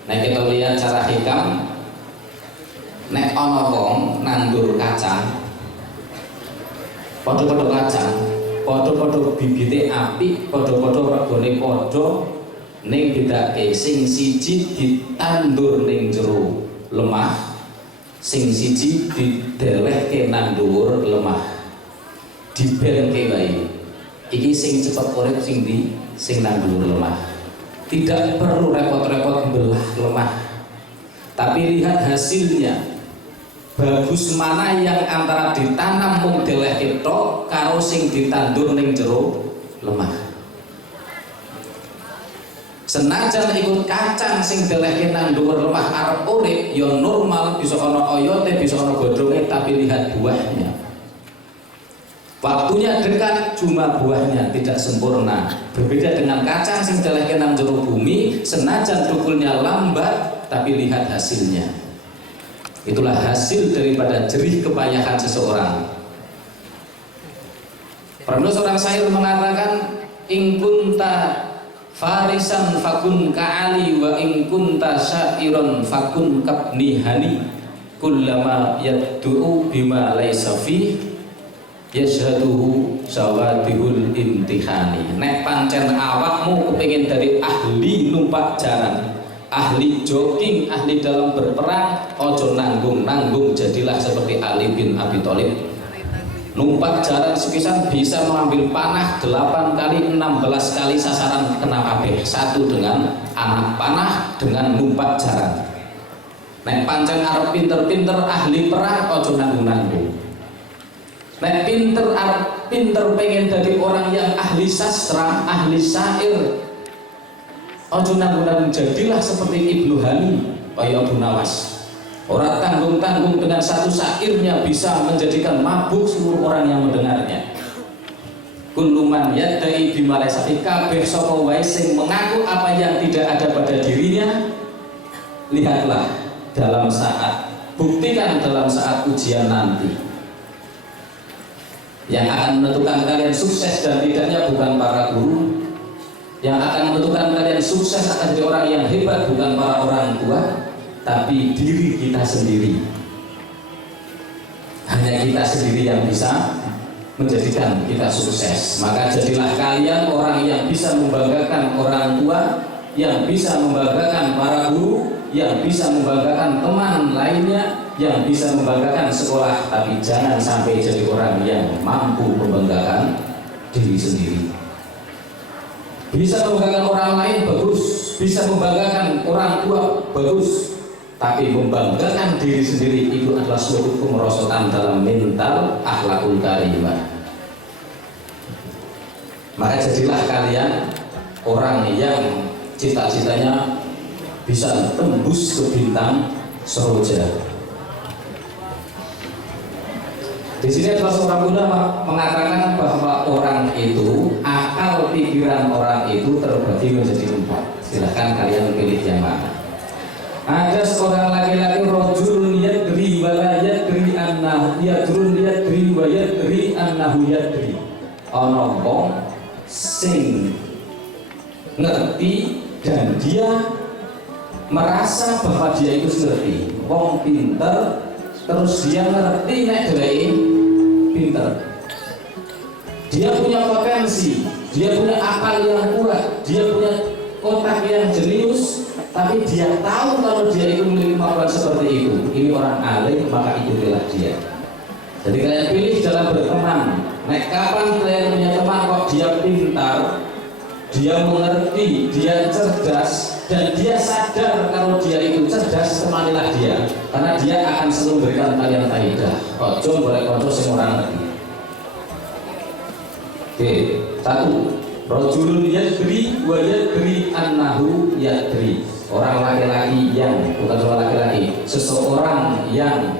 Nah kita lihat cara hikam. Nek ana wong nandur kacang, padha-padha kacang, padha-padha bibite apik, padha-padha regane padha, ning bedake sing siji ditandur ning jero lemah, sing siji didelehke nang dhuwur lemah, dibenke wae. Iki sing cepet urip sing nang dhuwur lemah. Tidak perlu repot-repot belah lemah, tapi lihat hasilnya. Bagus mana yang antara ditanam mung delehke tok karo sing ditandur ning jero lemah. Senajan ikut kacang sing delehke nang dhuwur lemah arep urip ya normal, bisa ana oyote, bisa ana godhonge, tapi lihat buahnya. Waktunya dekat, cuma buahnya tidak sempurna. Berbeda dengan kacang sing delehke nang jero bumi, senajan thukulnya lambat, tapi lihat hasilnya. Itulah hasil daripada jerih kepayahan seseorang. Pernah seorang syair mengatakan, in kunta farisan fakun ka'ali wa in kunta syairon fakun kabni hani kullama yaddu'u bima laysa fi yashhaduhu sawadihul imtihani. Nek pancen awakmu kepengin dari ahli numpak jalan, ahli jogging, ahli dalam berperang, ojo nanggung-nanggung, jadilah seperti Ali bin Abi Thalib. numpak jalan sepisan bisa mengambil panah 8 kali 16 kali sasaran kena kabeh, satu dengan anak panah dengan numpak jalan. Nek pancen arep pinter-pinter ahli perang ojo nanggung-nanggung. Nek pinter pengen jadi orang yang ahli sastra, ahli syair, ojo nanggung-nanggung, jadilah seperti Ibnu Hani kaya Abu Nawas. Orang tanggung-tanggung dengan satu syairnya bisa menjadikan mabuk seluruh orang yang mendengarnya. Kullu man yadda'i bima laysa fi kabeh sapa wae sing mengaku apa yang tidak ada pada dirinya. Lihatlah dalam saat, buktikan dalam saat ujian nanti. Yang akan menentukan kalian sukses dan tidaknya bukan para guru. Yang akan menentukan kalian sukses akan jadi orang yang hebat bukan para orang tua, tapi diri kita sendiri. Hanya kita sendiri yang bisa menjadikan kita sukses. Maka jadilah kalian orang yang bisa membanggakan orang tua, yang bisa membanggakan para guru, yang bisa membanggakan teman lainnya, yang bisa membanggakan sekolah. Tapi jangan sampai jadi orang yang mampu membanggakan diri sendiri. Bisa membanggakan orang lain bagus, bisa membanggakan orang tua bagus, tapi membanggakan diri sendiri itu adalah suatu kemerosotan dalam mental akhlakul karimah. Maka jadilah kalian orang yang cita-citanya bisa tembus ke bintang seroja. Di sini adalah seorang ulama mengatakan bahwa orang itu, akal pikiran orang itu terbagi menjadi 4. Silahkan kalian pilih yang mana. Ada seorang laki-laki rajulun yadri wa la yadri annahu yadri wa yadri annahu yadri. Ana wong sing ngerti dan dia merasa bahwa dia itu ngerti. Wong pinter terus dia ngerti nek dheweke pinter. Dia punya potensi, dia punya akal yang kuat, dia punya otak yang jenius, tapi dia tahu kalau dia itu memiliki kemampuan seperti itu. Ini orang alim, maka ikutilah dia. Jadi kalian pilih dalam berteman. Nek kapan kalian punya teman kok dia pintar, dia mengerti, dia cerdas, dan dia sadar kalau dia itu cerdas, temanilah dia, karena dia akan selalu memberikan kalian faedah. Ojo boleh kontrol sing orang ngerti. Oke, 1. Rajulun yadri wa yadri annahu yadri. Orang laki-laki yang, bukan seorang laki-laki, seseorang yang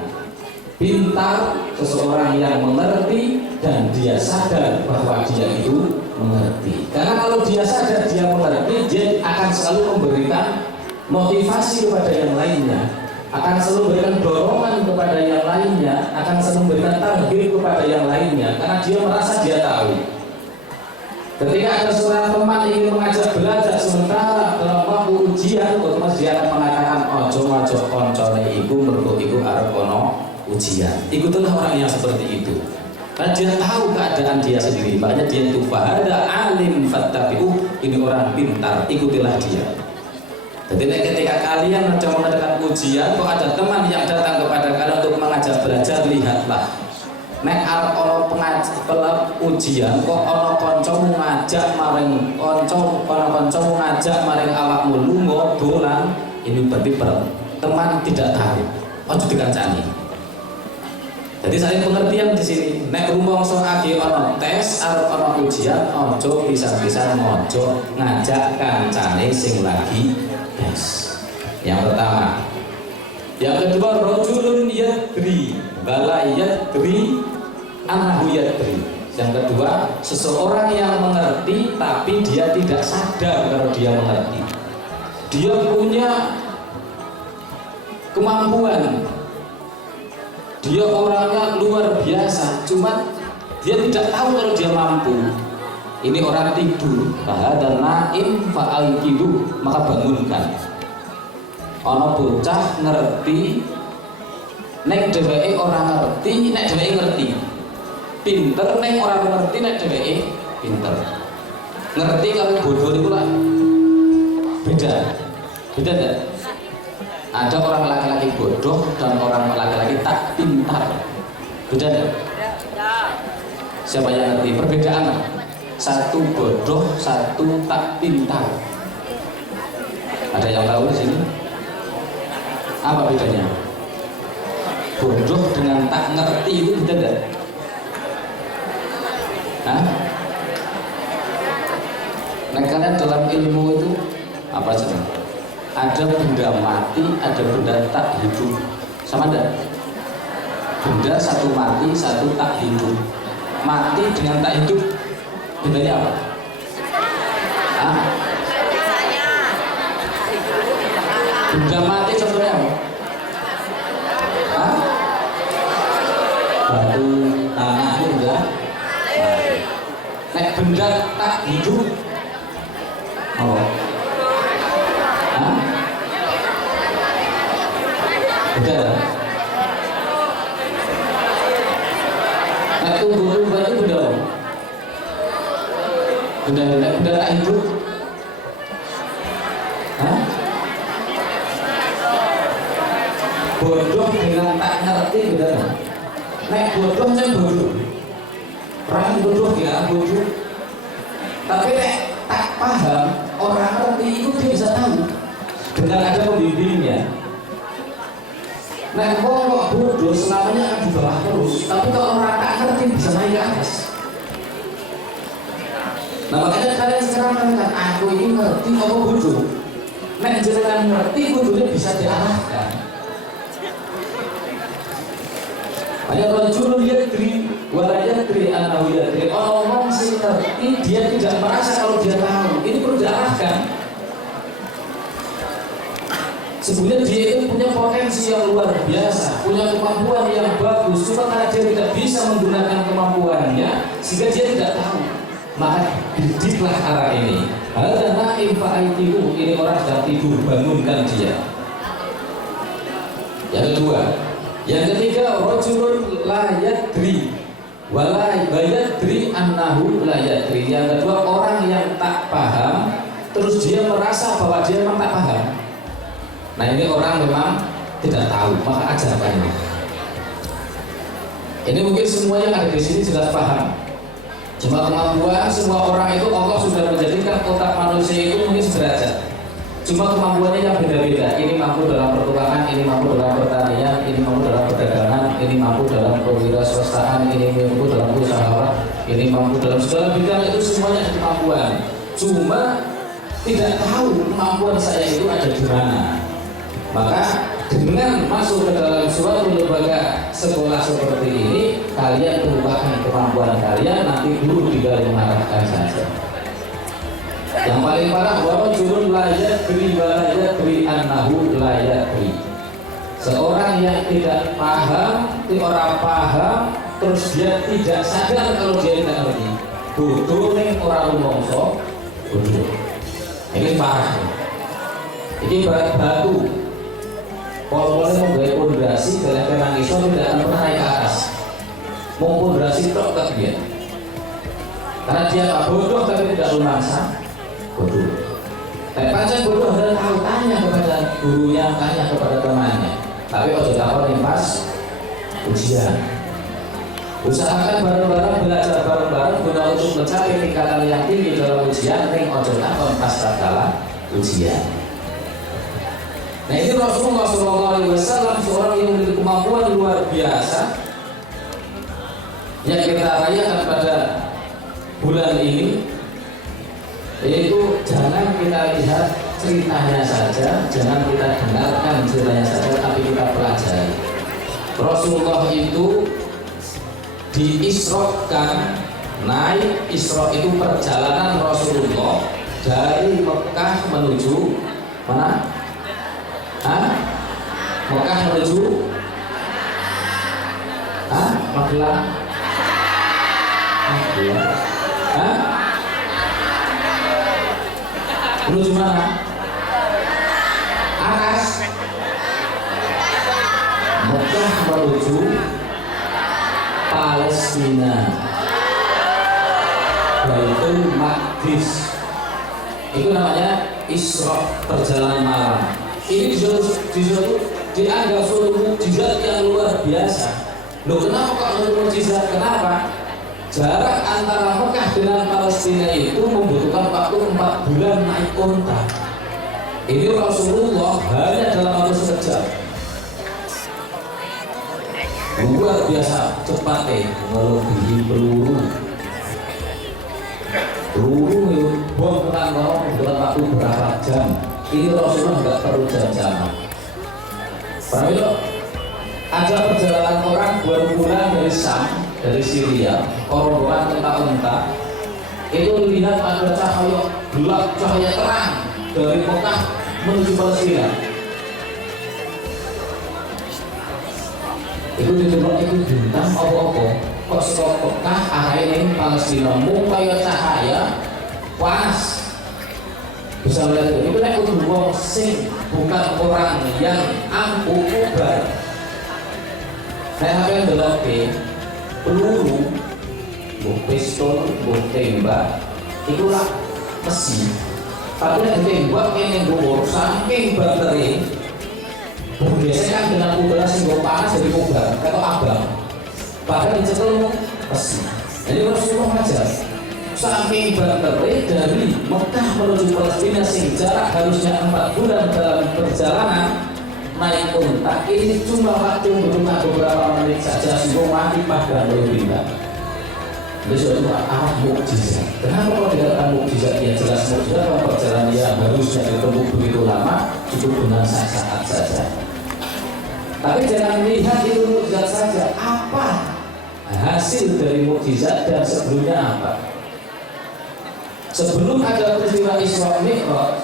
pintar, seseorang yang mengerti, dan dia sadar bahwa dia itu mengerti. Karena kalau dia sadar dia mengerti, dia akan selalu memberikan motivasi kepada yang lainnya, akan selalu memberikan dorongan kepada yang lainnya, akan selalu memberikan target kepada yang lainnya, karena dia merasa dia tahu. Ketika ada seorang teman ingin mengajak belajar sementara dalam waktu ujian, otomatis dia akan mengatakan ojo koncone iku mergo iku arep ono ujian. Ikutilah orang yang seperti itu. Karena dia tahu keadaan dia sendiri. Makanya dia itu fahada alim fattabi'u, ini orang pintar, ikutilah dia. Jadi ketika kalian sedang mengadakan ujian, kok ada teman yang datang kepada kalian untuk mengajak belajar, lihatlah. Nek arep ana ujian kok ana kancamu ngajak maring kancamu ngajak maring awakmu lunga dolan, ini berarti teman tidak tahu. Ojo dikancani. Jadi saling pengertian di sini. Nek rumangsa age ana tes arep ana ujian, ojo pisan-pisan ngojo ngajak kancane sing lagi tes. Yang pertama. Yang kedua, rajulun yadri bala yadri annahu yadri. Yang kedua, seseorang yang mengerti tapi dia tidak sadar kalau dia mengerti. Dia punya kemampuan, dia orangnya luar biasa, cuma dia tidak tahu kalau dia mampu. Ini orang tidur, dan naim fa'aikidu, maka bangunkan. Ono bocah ngerti, nek dheweke ora ngerti, nek dheweke ngerti. Pinter nek ora ngerti, nek dheweke pinter. Ngerti kalau bodoh itu lah beda. Beda enggak? Ada orang laki-laki bodoh dan orang laki-laki tak pintar. Beda enggak? Siapa yang ngerti perbedaan? Satu bodoh, satu tak pintar. Ada yang tahu di sini? Apa bedanya? Bodoh dengan tak ngerti itu beda tidak? Hah? Nah, kalian dalam ilmu itu apa sih? Ada benda mati, ada benda tak hidup. Sama enggak? Benda satu mati, satu tak hidup. Mati dengan tak hidup bedanya apa? Hah? Benda mati contohnya apa? Hah? Batu, tanah itu enggak? Nek benda tak hidup. Oh. Hah? Betul. Nek tumbuh-tumbuh itu benda. Benda tak hidup. Hah? Bodoh dengan tak ngerti beda. Nek bodoh saya bodoh. Orang bodoh ya bodoh. Tapi nek tak paham, orang ngerti itu dia bisa tahu dengan ada pembimbingnya. Nek kok bodoh selamanya akan di bawah terus. Tapi kalau orang tak ngerti bisa naik ke atas. Nah makanya kalian sekarang mengatakan aku ini ngerti apa bodoh. Nek jenengan ngerti bodohnya bisa diarahkan. Hanya rajulun yadri wala yadri annahu yadri. Orang sing ngerti dia tidak merasa kalau dia tahu. Ini perlu diarahkan. Sebenarnya dia itu punya potensi yang luar biasa, punya kemampuan yang bagus. Cuma karena dia tidak bisa menggunakan kemampuannya, sehingga dia tidak tahu. Maka didiklah arah ini. Hadza na'im fa'aitihu. Ini orang sedang tidur, bangunkan dia. Yang kedua. Yang ketiga, rajulun la yadri wala yadri annahu la yadri. Yang kedua, orang yang tak paham terus dia merasa bahwa dia memang tak paham. Nah, ini orang memang tidak tahu, maka ajarkan ini. Ini mungkin semua yang ada di sini sudah paham. Cuma kemampuan semua orang itu Allah sudah menjadikan otak manusia itu mungkin sederajat. Cuma kemampuannya yang beda-beda. Ini mampu dalam pertukangan, ini mampu dalam pertanian, ini mampu dalam perdagangan, ini mampu dalam kewirausahaan, ini mampu dalam usaha, ini mampu dalam segala bidang. Itu semuanya ada kemampuan. Cuma tidak tahu kemampuan saya itu ada di mana. Maka dengan masuk ke dalam suatu lembaga sekolah seperti ini, kalian merupakan kemampuan kalian. Nanti guru tinggal mengarahkan saja. Yang paling parah bahwa jurun layak beri balaya beri annahu layak beri. Seorang yang tidak paham, orang paham, terus dia tidak sadar kalau dia tidak ngerti. Bodoh nih orang rumongso, bodoh. Ini parah. Ini berat batu. Kalau boleh membuat pondasi, dalam iso tidak akan pernah naik ke atas. Mau pondasi tok tak dia. Karena dia tak bodoh tapi tidak lumasa. Bodoh. Tapi pancen bodoh adalah tahu, tanya kepada gurunya, tanya kepada temannya. Tapi ojo takon yang pas ujian. Usahakan bareng-bareng, belajar bareng-bareng guna untuk mencapai tingkatan yang tinggi dalam ujian. Ring ojo takon pas tatkala ujian. Nah ini Rasulullah SAW seorang yang memiliki kemampuan luar biasa yang kita rayakan pada bulan ini. Yaitu jangan kita lihat ceritanya saja, jangan kita dengarkan ceritanya saja, tapi kita pelajari. Rasulullah itu diisrokan, naik Isra itu perjalanan Rasulullah dari Mekah menuju mana? Mekah menuju Magelang. Menuju mana? Atas. Mekah menuju Palestina. Baitul Maqdis. Itu namanya Isra, perjalanan malam. Ini dianggap suatu mukjizat yang luar biasa. Loh kenapa kok suatu mukjizat? Kenapa? Jarak antara Mekah dengan Palestina itu membutuhkan waktu 4 bulan naik unta. Ini Rasulullah hanya dalam waktu sekejap. Luar biasa cepatnya melebihi peluru. Peluru itu bom perang dalam waktu berapa jam. Ini Rasulullah nggak perlu jam-jaman. Paham itu? Ada perjalanan orang baru pulang dari Sam, dari Syria, rombongan unta-unta. Itu lihat ada cahaya gelap, cahaya terang dari Mekah menuju Palestina. Itu didelok itu bintang apa-apa. Kok saka Mekah arahnya Palestina kaya cahaya panas. Bisa lihat itu nek kudu wong sing bukan orang yang ampuh kubar. Saya akan delok peluru, pistol, tembak, itulah besi. Tapi nek tembak ini dhuwur saking batere. Biasanya kan dengan udara sing panas jadi kubar, atau abang. Bahkan dicekel besi. Jadi Rasulullah ajar saking batere dari Mekah menuju Palestina sing jarak harusnya 4 bulan dalam perjalanan naik unta ini cuma waktu membutuhkan beberapa menit saja sehingga mati pada berpindah. Besok itu amat mukjizat. Kenapa kalau dikatakan mukjizat? Ya jelas mukjizat kalau perjalanan yang harusnya ditempuh begitu lama cukup dengan saat saja. Tapi jangan lihat itu mukjizat saja. Apa hasil dari mukjizat dan sebelumnya apa? Sebelum ada peristiwa Isra Mi'raj,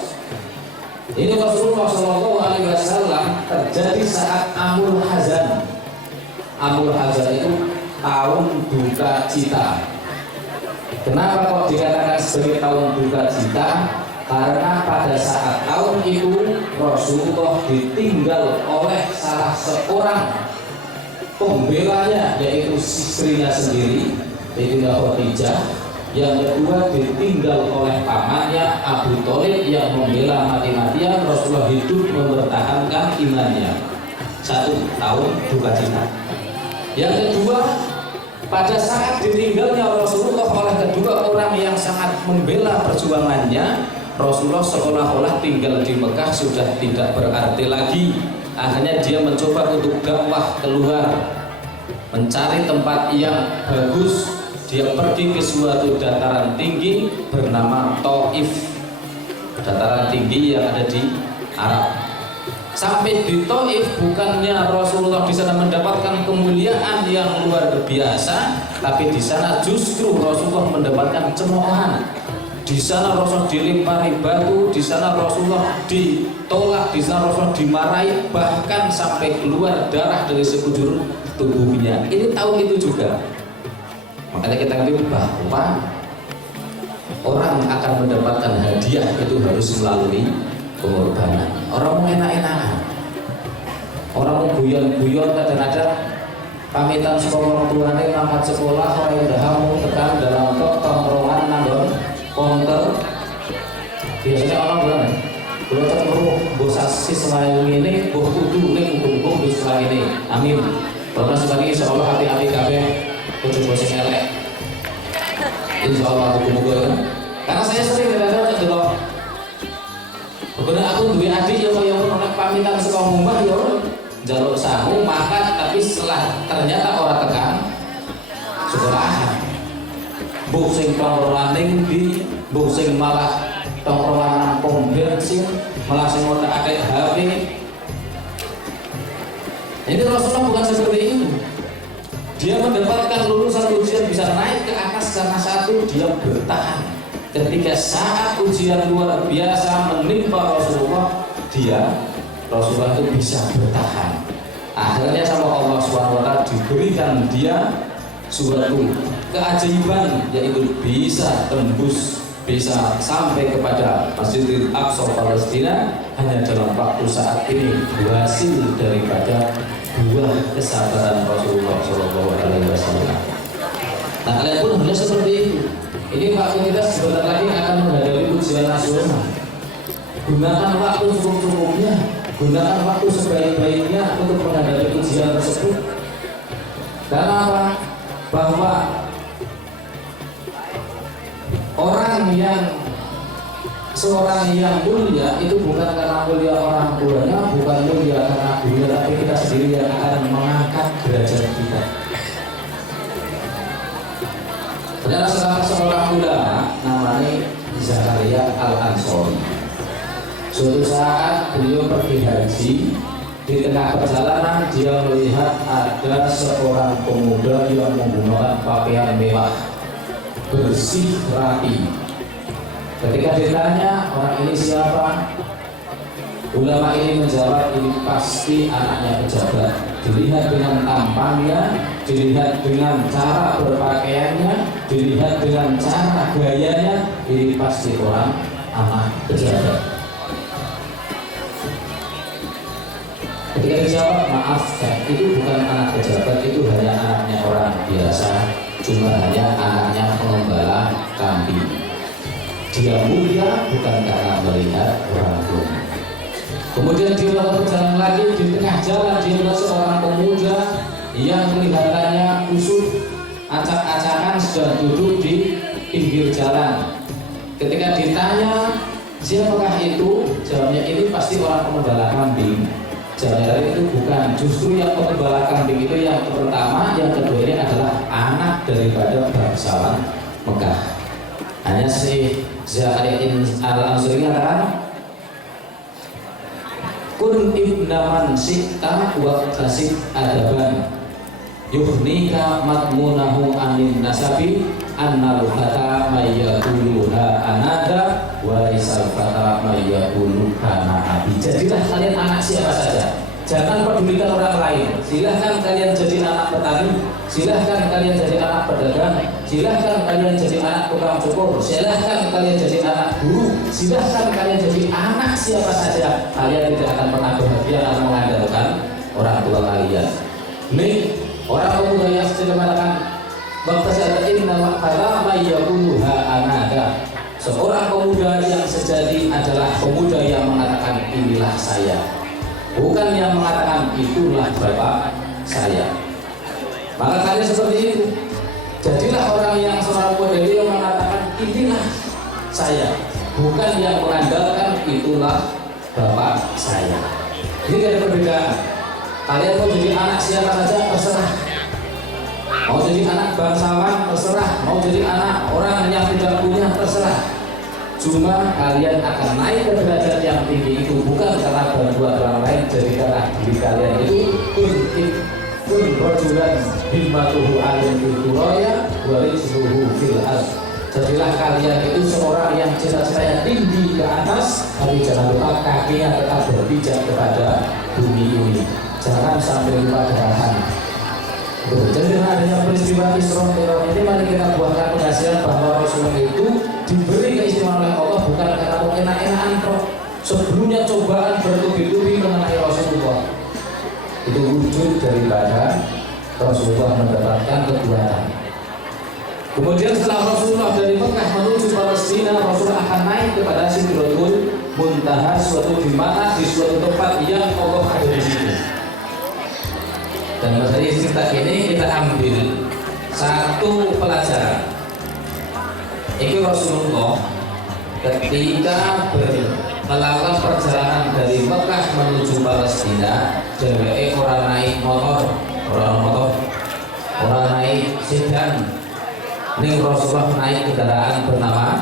ini Rasulullah SAW terjadi saat Amul Hazan. Amul Hazan itu tahun duka cita. Kenapa kok dikatakan sebagai tahun duka cita? Karena pada saat tahun itu Rasulullah ditinggal oleh salah seorang pembelanya, yaitu istrinya sendiri, yaitu Khadijah. Yang kedua ditinggal oleh pamannya Abu Thalib yang membela mati-matian. Rasulullah hidup mempertahankan imannya. 1 tahun duka cita. Yang kedua, pada saat ditinggalnya Rasulullah oleh kedua orang yang sangat membela perjuangannya, Rasulullah seolah-olah tinggal di Mekah sudah tidak berarti lagi. Akhirnya dia mencoba untuk dakwah keluar, mencari tempat yang bagus. Dia pergi ke suatu dataran tinggi bernama Taif, dataran tinggi yang ada di Arab. Sampai di Taif, bukannya Rasulullah di sana mendapatkan kemuliaan yang luar biasa, tapi di sana justru Rasulullah mendapatkan cemoohan. Di sana Rasulullah dilempari batu, di sana Rasulullah ditolak, di sana Rasulullah dimarahi, bahkan sampai keluar darah dari sekujur tubuhnya. Ini tahun itu juga. Makanya kita ngerti bahwa orang akan mendapatkan hadiah itu harus melalui pengorbanan. Orang mau enak-enakan, orang mau guyon-guyon, kadang-kadang pamitan sekolah orang tuanya mangkat sekolah, orang yang mau tekan dalam tongkrongan nanggon konter. Biasanya orang bilang, kalau terlalu bosasi selain ini, boh kudu ini, hukum di selain ini. Amin. Kalau sekali insya Allah hati-hati kabeh. Kudu bos yang elek. Insya Allah aku muga. Karena saya sering kadang-kadang delok. Bener aku duwe adik yang nek pamitan saka omah yo njaluk sangu makan, tapi setelah ternyata ora tekan sekolahan. Mbok sing tongkrongan di, mbok sing malah tongkrongan pom bensin, malah sing ora akeh HP. Ini Rasulullah bukan seperti itu. Dia mendapatkan lulusan ujian bisa naik ke atas karena satu dia bertahan. Ketika saat ujian luar biasa menimpa Rasulullah, Rasulullah itu bisa bertahan. Akhirnya sama Allah SWT diberikan dia suatu keajaiban, yaitu bisa tembus, bisa sampai kepada Masjidil Aqsa Palestina hanya dalam waktu saat ini. Hasil daripada buah kesabaran Rasulullah SAW. Nah, kalian pun harus seperti itu. Ini waktu kita sebentar lagi akan menghadapi ujian nasional. Gunakan waktu cukup-cukupnya, gunakan waktu sebaik-baiknya untuk menghadapi ujian tersebut. Karena apa? Bahwa seorang yang mulia itu bukan karena mulia orang tuanya, bukan mulia karena dunia, tapi kita sendiri yang akan mengangkat derajat kita. Ternyata salah seorang ulama namanya Zakaria Al-Ansori. Suatu saat beliau pergi haji, di tengah perjalanan dia melihat ada seorang pemuda yang menggunakan pakaian mewah, bersih, rapi. Ketika ditanya orang ini siapa, ulama ini menjawab ini pasti anaknya pejabat. Dilihat dengan tampangnya, dilihat dengan cara berpakaiannya, dilihat dengan cara gayanya, ini pasti orang anak pejabat. Ketika dijawab, maaf, itu bukan anak pejabat, itu hanya anaknya orang biasa, cuma hanya anaknya pengembala kambing. Dia mulia bukan karena melihat orang tua. Kemudian dia berjalan lagi, di tengah jalan dia melihat seorang pemuda yang kelihatannya kusut, acak-acakan sedang duduk di pinggir jalan. Ketika ditanya siapakah itu, jawabnya ini pasti orang pengembala kambing. Jawabnya itu bukan, justru yang pengembala kambing itu yang pertama, yang kedua ini adalah anak daripada bangsawan Mekah. Hanya si Zakaria Al-Ansori mengatakan, kun ibnaman sikta wa tasib adaban yuhnika matmunahu anin nasabi annal fata mayyakuluha anada wa isal fata mayyakuluha abi. Jadilah kalian anak siapa saja, jangan pedulikan orang lain. Silahkan kalian jadi anak petani, silahkan kalian jadi anak pedagang, silahkan kalian jadi anak tukang cukur, silahkan kalian jadi anak guru, silahkan kalian jadi anak siapa saja. Kalian tidak akan pernah bahagia karena mengandalkan orang tua kalian. Nih orang pemuda yang sedang mengatakan bangsa sadatin nama kata mayyakuluha anada. Seorang pemuda yang sejati adalah pemuda yang mengatakan inilah saya, bukan yang mengatakan itulah bapak saya. Maka kalian seperti itu. Jadilah orang yang seorang pemuda yang mengatakan inilah saya, bukan yang mengandalkan itulah bapak saya. Ini ada perbedaan. Kalian mau jadi anak siapa saja terserah. Mau jadi anak bangsawan terserah, mau jadi anak orang yang tidak punya terserah. Cuma kalian akan naik ke derajat yang tinggi itu bukan karena bantuan orang lain, jadi karena diri kalian itu kun rajulan himmatuhu alim fil quraya wa rizquhu fil ardh. Jadilah kalian itu seorang yang cita-citanya tinggi ke atas, tapi jangan lupa kakinya tetap berpijak kepada bumi ini. Jangan sampai lupa daratan. Jadi dengan adanya peristiwa Isra Mi'raj ini, mari kita buatkan penghasilan bahwa Rasulullah itu diberi keistimewaan oleh Allah bukan karena enak-enakan kok. Sebelumnya cobaan bertubi-tubi mengenai Rasulullah. Itu wujud daripada Rasulullah mendapatkan kekuatan. Kemudian setelah Rasulullah dari Mekah menuju Palestina, Rasulullah akan naik kepada Sidratul Muntaha, suatu di mana di suatu tempat yang Allah ada di situ. Dan dari cerita ini kita ambil satu pelajaran. Ini Rasulullah ketika melakukan perjalanan dari Mekah menuju Palestina, jadi orang naik motor, orang naik sedan. Ini Rasulullah naik kendaraan bernama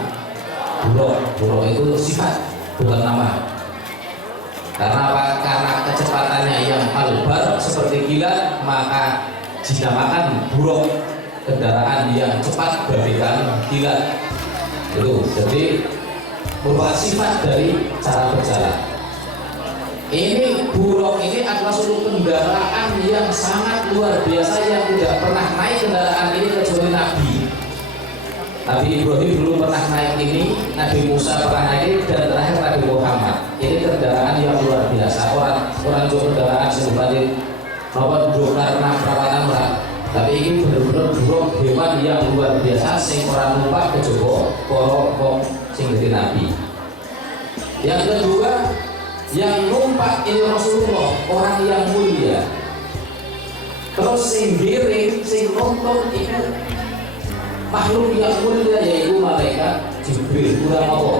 buruk. Buruk itu sifat, bukan nama. Karena apa? Karena kecepatannya yang lebar seperti kilat, maka dinamakan buruk, kendaraan yang cepat bagaikan kilat. Itu jadi merupakan sifat dari cara berjalan. Ini buruk ini adalah suatu kendaraan yang sangat luar biasa yang tidak pernah naik kendaraan ini kecuali Nabi. Nabi Ibrahim belum pernah naik ini, Nabi Musa pernah naik ini, dan terakhir Nabi Muhammad. Ini kendaraan yang luar biasa. Orang jual kendaraan sebenarnya nomor dua karena perawatan murah. Tapi ini benar-benar buruk hewan yang luar biasa. Sing orang numpak ke Joko, korok sing jadi Nabi. Yang kedua, yang numpak ini Rasulullah, orang yang mulia. Terus sing giring, sing nonton itu makhluk yang mulia, yaitu malaikat Jibril kurang apa?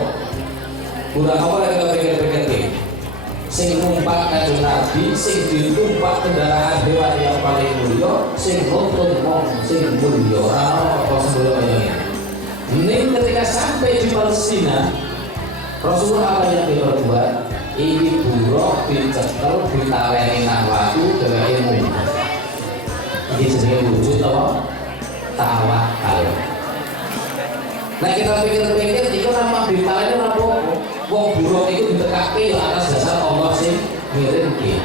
Kurang apa lagi kita pikir-pikir? Sing numpak kanjeng Nabi, sing ditumpak kendaraan hewan yang paling mulia, sing nuntun wong sing mulia. Apa sebelum ini? Ini ketika sampai di Palestina, Rasulullah apa yang diperbuat? Ini buruk dicekel, ditaleni nang watu dengan ilmu. Ini jenenge wujud apa? Tawakal. Nah kita pikir-pikir, itu nama ditaleni apa? Wong buruk itu ditekake ya atas dasar Allah sing ngirimke.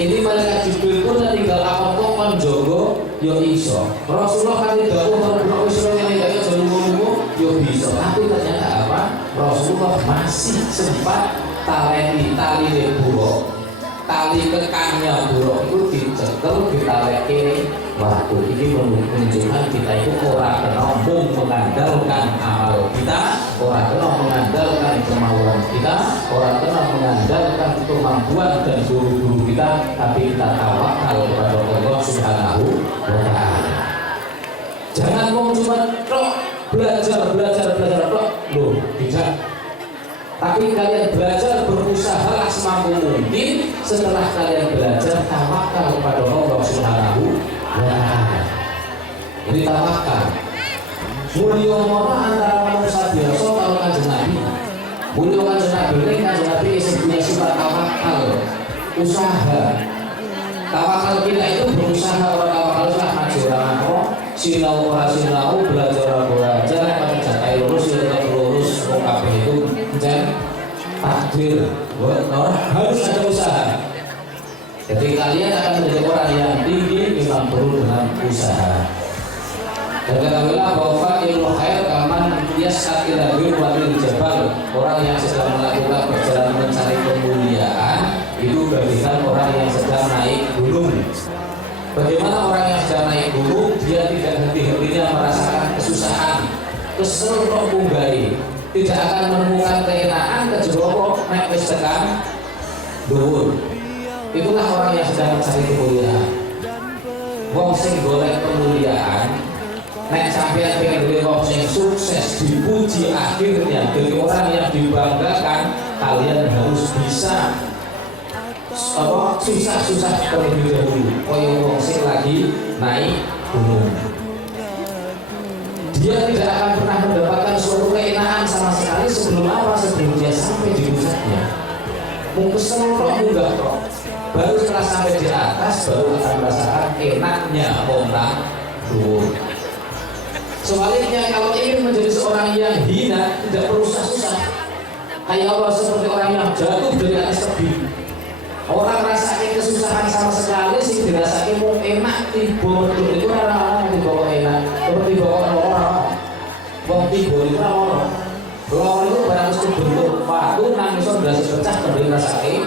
Ini malaikat Jibril pun tinggal apa-apa kon jogo ya iso. Rasulullah kan dawuh kalau buruk wis ora nek aja lunga-lunga ya bisa. Tapi ternyata apa? Rasulullah masih sempat taleni tali buruk. Tali kekangnya buruk itu dicekel ditaleke waktu. Ini menunjukkan kita itu orang kena mengandalkan amal kita, orang kena mengandalkan kemauan kita, orang kena mengandalkan kemampuan dan guru-guru kita, tapi kita tawakal kepada Allah Subhanahu wa Ta'ala. Jangan mau cuma belajar tok, loh, tidak. Tapi kalian belajar berusaha semampu mungkin. Setelah kalian belajar tawakal kepada Allah Subhanahu wa Ta'ala. Ini tawakal. Mulia mono antara manusia biasa kalau kanjeng Nabi. Mulia kanjeng Nabi ini kanjeng Nabi punya sifat tawakal, usaha. Tawakal kita itu berusaha, orang tawakal itu ngaji orang apa, sinau ora sinau, belajar ora belajar, pada jatai lurus ya lurus, kabeh itu dan takdir. Harus ada usaha. Jadi kalian akan menjadi orang yang tinggi memang perlu dengan usaha. Dan ketahuilah bahwa ilmu khair kaman yas'atil bil jabal. Orang yang sedang melakukan perjalanan mencari kemuliaan itu bagaikan orang yang sedang naik gunung. Bagaimana orang yang sedang naik gunung, dia tidak henti-hentinya merasakan kesusahan, kesel kok munggai, tidak akan menemukan keenaan kecuali naik wis tekan dhuwur. Itulah orang yang sedang mencari kemuliaan. Wong sing golek kemuliaan, nek sampeyan pengen duwe wong sing sukses, dipuji akhirnya dari orang yang dibanggakan, kalian harus bisa susah-susah terlebih dahulu. Kaya wong sing lagi naik gunung, dia tidak akan pernah mendapatkan suatu keenaan sama sekali sebelum dia sampai di puncaknya. Mungkin semua munggah kok. Baru setelah sampai di atas baru akan merasakan enaknya orang dulu. Sebaliknya kalau ingin menjadi seorang yang hina, tidak perlu susah-susah. Kayak Allah seperti orang yang jatuh dari atas tebing. Orang rasakan kesusahan sama sekali sih dirasakan mau enak tiba betul itu orang tiba enak seperti bawa orang wong tiba itu orang itu barang itu bentuk batu nangis berasa pecah kembali rasakan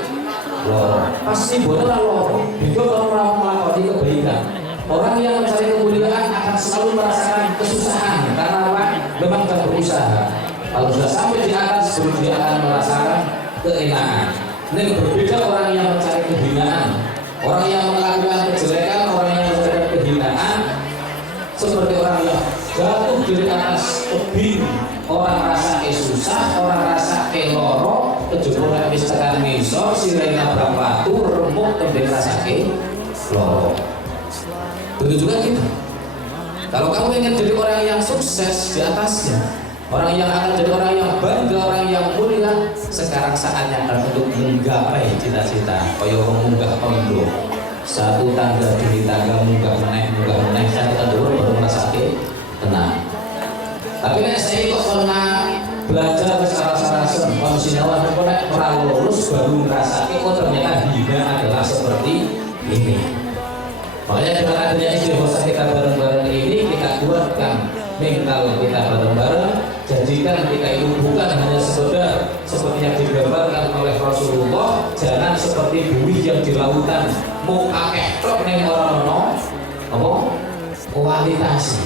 lor pasti boleh lor juga orang melakukan kebaikan. Orang yang mencari kemuliaan akan selalu merasakan kesusahan karena apa? Memang tak berusaha. Kalau sudah sampai di atas baru dia akan merasakan keenakan. Ini berbeda orang yang mencari kehinaan, orang yang melakukan kejelekan, orang yang mencari kehinaan, seperti orang yang jatuh dari atas tebing, orang rasa susah, orang rasa loro, kejebol wis tekan ngisor, sirene nabrak batu, remuk tembeng rasa loro. Begitu juga kita. Kalau kamu ingin jadi orang yang sukses di atasnya, orang yang akan jadi orang yang bangga, orang yang mulia, sekarang saatnya untuk menggapai cita-cita. Kaya munggah kondo, satu tangga demi tangga munggah meneh, satu tangga baru merasake tenang. Tapi nek saya kok pernah belajar secara kon sinawan kok nek ora lulus baru merasake kok ternyata hina adalah seperti ini. Makanya dengan adanya istighosah kita bareng-bareng ini, kita kuatkan mental kita bareng-bareng. Jadikan kita itu bukan hanya sekedar seperti yang digambarkan oleh Rasulullah. Jangan seperti buih yang di lautan, mau akeh tok ning ora ono kualitas.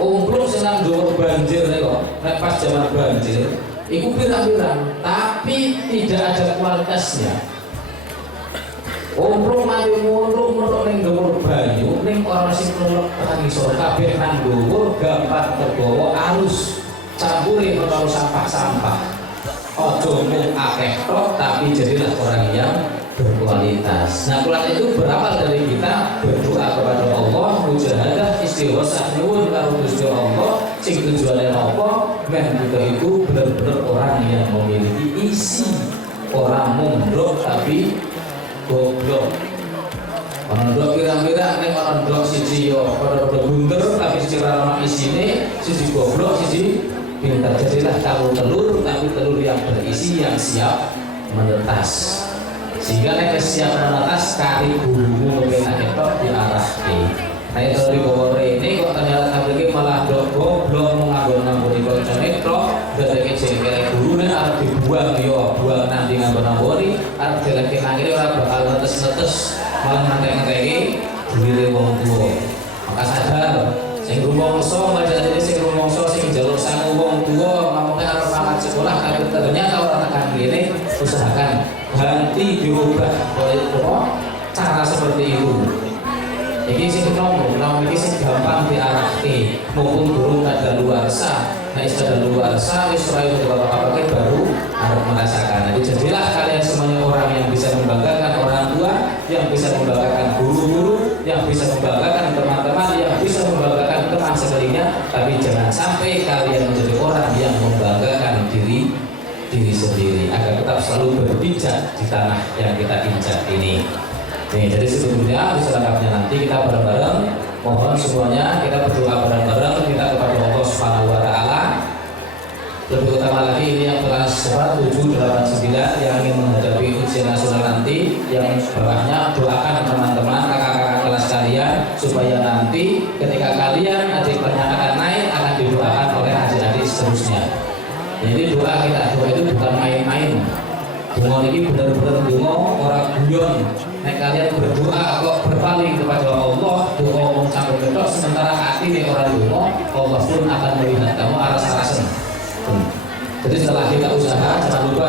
Umpluk senang dhuwur banjir kok. Nek pas zaman banjir, iku pirang-pirang, tapi tidak ada kualitasnya. Umpluk mati muluk ning dhuwur banyu, ning ora sing muluk tekan isor kabeh nang dhuwur gampang terbawa arus. campuri perkara sampah-sampah. Ojo mung akeh tok, tapi jadilah orang yang berkualitas. Nah, kualitas itu berawal dari kita berdoa kepada Allah, mujahadah, istighosah, nyuwun karo Gusti Allah, sing tujuane apa? Men juga itu benar-benar orang yang memiliki isi, orang mundok tapi goblok. Orang dok kira-kira nek orang dok siji yo padha bunder tapi secara nama isine siji goblok siji pintar. Jadilah kamu telur tapi telur yang berisi yang siap menetas. Sehingga nek siap menetas kari gurumu kepenak ketok diarahke. Nah itu di bawah ini kok ternyata sampai malah dok goblok menganggur-ngangguri koncone tok dari kecil gurune arep dibuang yo buang nanti nganggur-ngangguri arep dilek-lekake ora bakal netes-netes malah ngantek-nganteki duwire wong tuwa. Maka sadar sing rumangsa majane sing rumangsa sing njaluk sangu wong tuwa mamane arep pangkat sekolah tapi ternyata ora tekan kene usahakan ganti diubah oleh cara seperti itu. Jadi sing nom iki sing gampang diarahke maupun durung kadaluarsa. Nah, kadaluarsa wis ora itu apa-apa baru harus merasakan. Jadi jadilah kalian semuanya orang yang bisa membanggakan orang tua, yang bisa membanggakan guru-guru, yang bisa membanggakan teman-teman, yang bisa membanggakan teman sekelilingnya. Tapi jangan sampai kalian menjadi orang yang membanggakan diri sendiri agar tetap selalu berpijak di tanah yang kita injak ini. Nih, jadi sebelumnya bisa lengkapnya nanti kita bareng-bareng mohon semuanya kita berdoa bareng-bareng kita kepada Allah Subhanahu wa taala. Lebih utama lagi ini yang kelas 7, 8, 9 yang ingin menghadapi ujian nasional nanti, yang bawahnya doakan teman-teman kakak-kakak kelas kalian supaya nanti ketika kalian adik pernyatakan naik akan didoakan oleh adik-adik seterusnya. Jadi doa itu bukan main-main. Doa ini benar-benar doa orang guyon. Nek kalian berdoa kok berpaling kepada Allah, doa ngomong sampai kedok sementara hati nih orang doa, Allah pun akan melihat kamu aras-arasen. Jadi setelah kita usaha, jangan lupa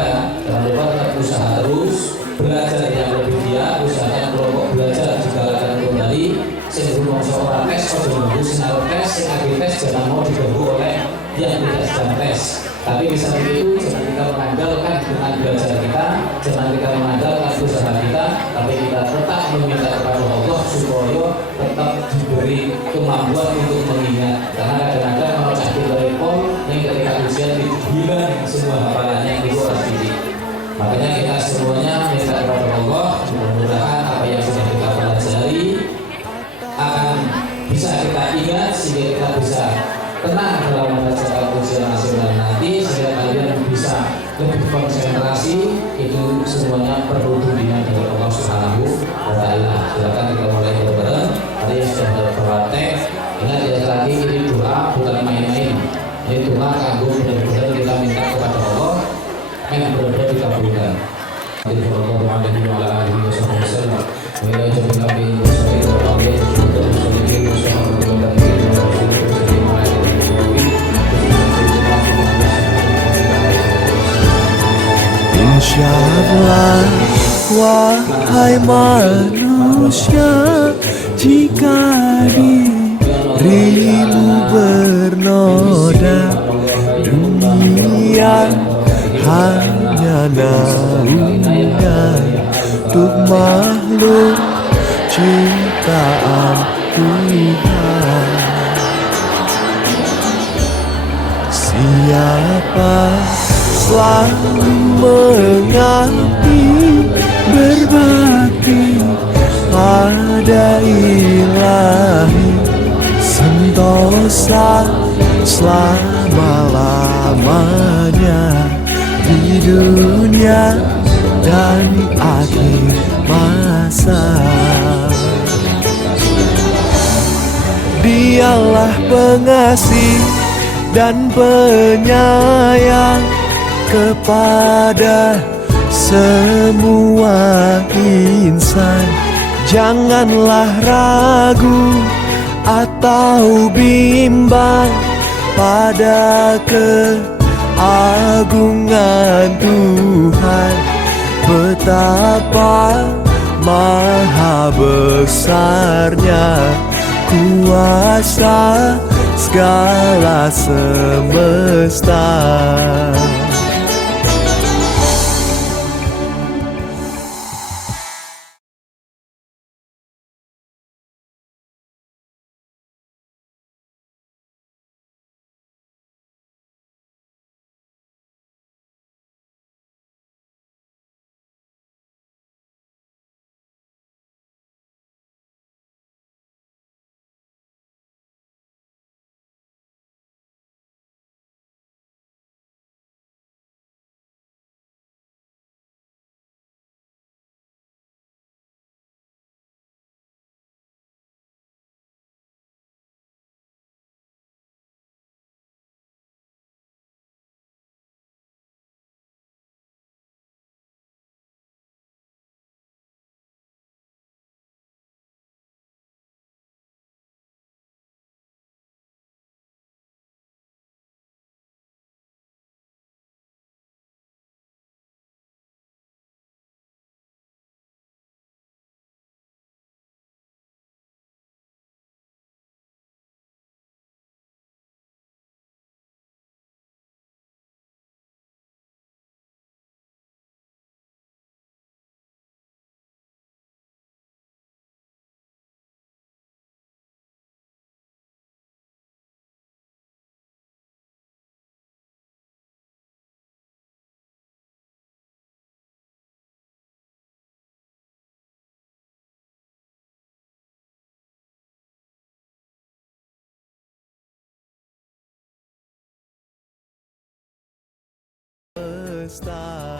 tetap usaha terus, belajar yang lebih giat, usahakan kelompok belajar digalakan kembali. Sing rumong seorang tes, ojo nunggu sinau tes, sing agi tes jangan mau diganggu oleh yang tidak sedang tes. Tapi bisa begitu, jangan kita mengandalkan dengan belajar kita, jangan kita mengandalkan usaha kita, tapi kita tetap meminta kepada Allah supaya tetap diberi kemampuan untuk mengingat. Karena kadang-kadang kalau sakit dari pol, yang ketika ujian dibilang semua hafalannya itu harus diri. Makanya kita semuanya minta kepada Allah, mudah-mudahan apa yang sudah kita pelajari akan bisa kita ingat sehingga kita bisa tenang dalam mengerjakan ujian nasional nanti, sehingga kalian bisa lebih konsentrasi. Itu semuanya perlu bimbingan dari Allah Subhanahu wa taala. Silakan kita mulai bareng. Ada yang sudah berpraktek. Ingat ya lagi ini doa bukan main-main. Ini doa kanggo benar-benar kita minta kepada Allah yang benar-benar dikabulkan. Sallallahu alaihi wa alihi wasallam. Wa ila jami'il mu'minin wa alihi Insya-Allah, wahai manusia, jika dirimu bernoda, dunia hanya naungan untuk makhluk ciptaan Tuhan. Siapa selalu mengabdi berbakti pada ilahi sentosa selama-lamanya di dunia dan akhir masa. Dialah pengasih dan penyayang kepada semua insan. Janganlah ragu atau bimbang pada keagungan Tuhan. Betapa maha besarnya kuasa segala semesta. Semesta.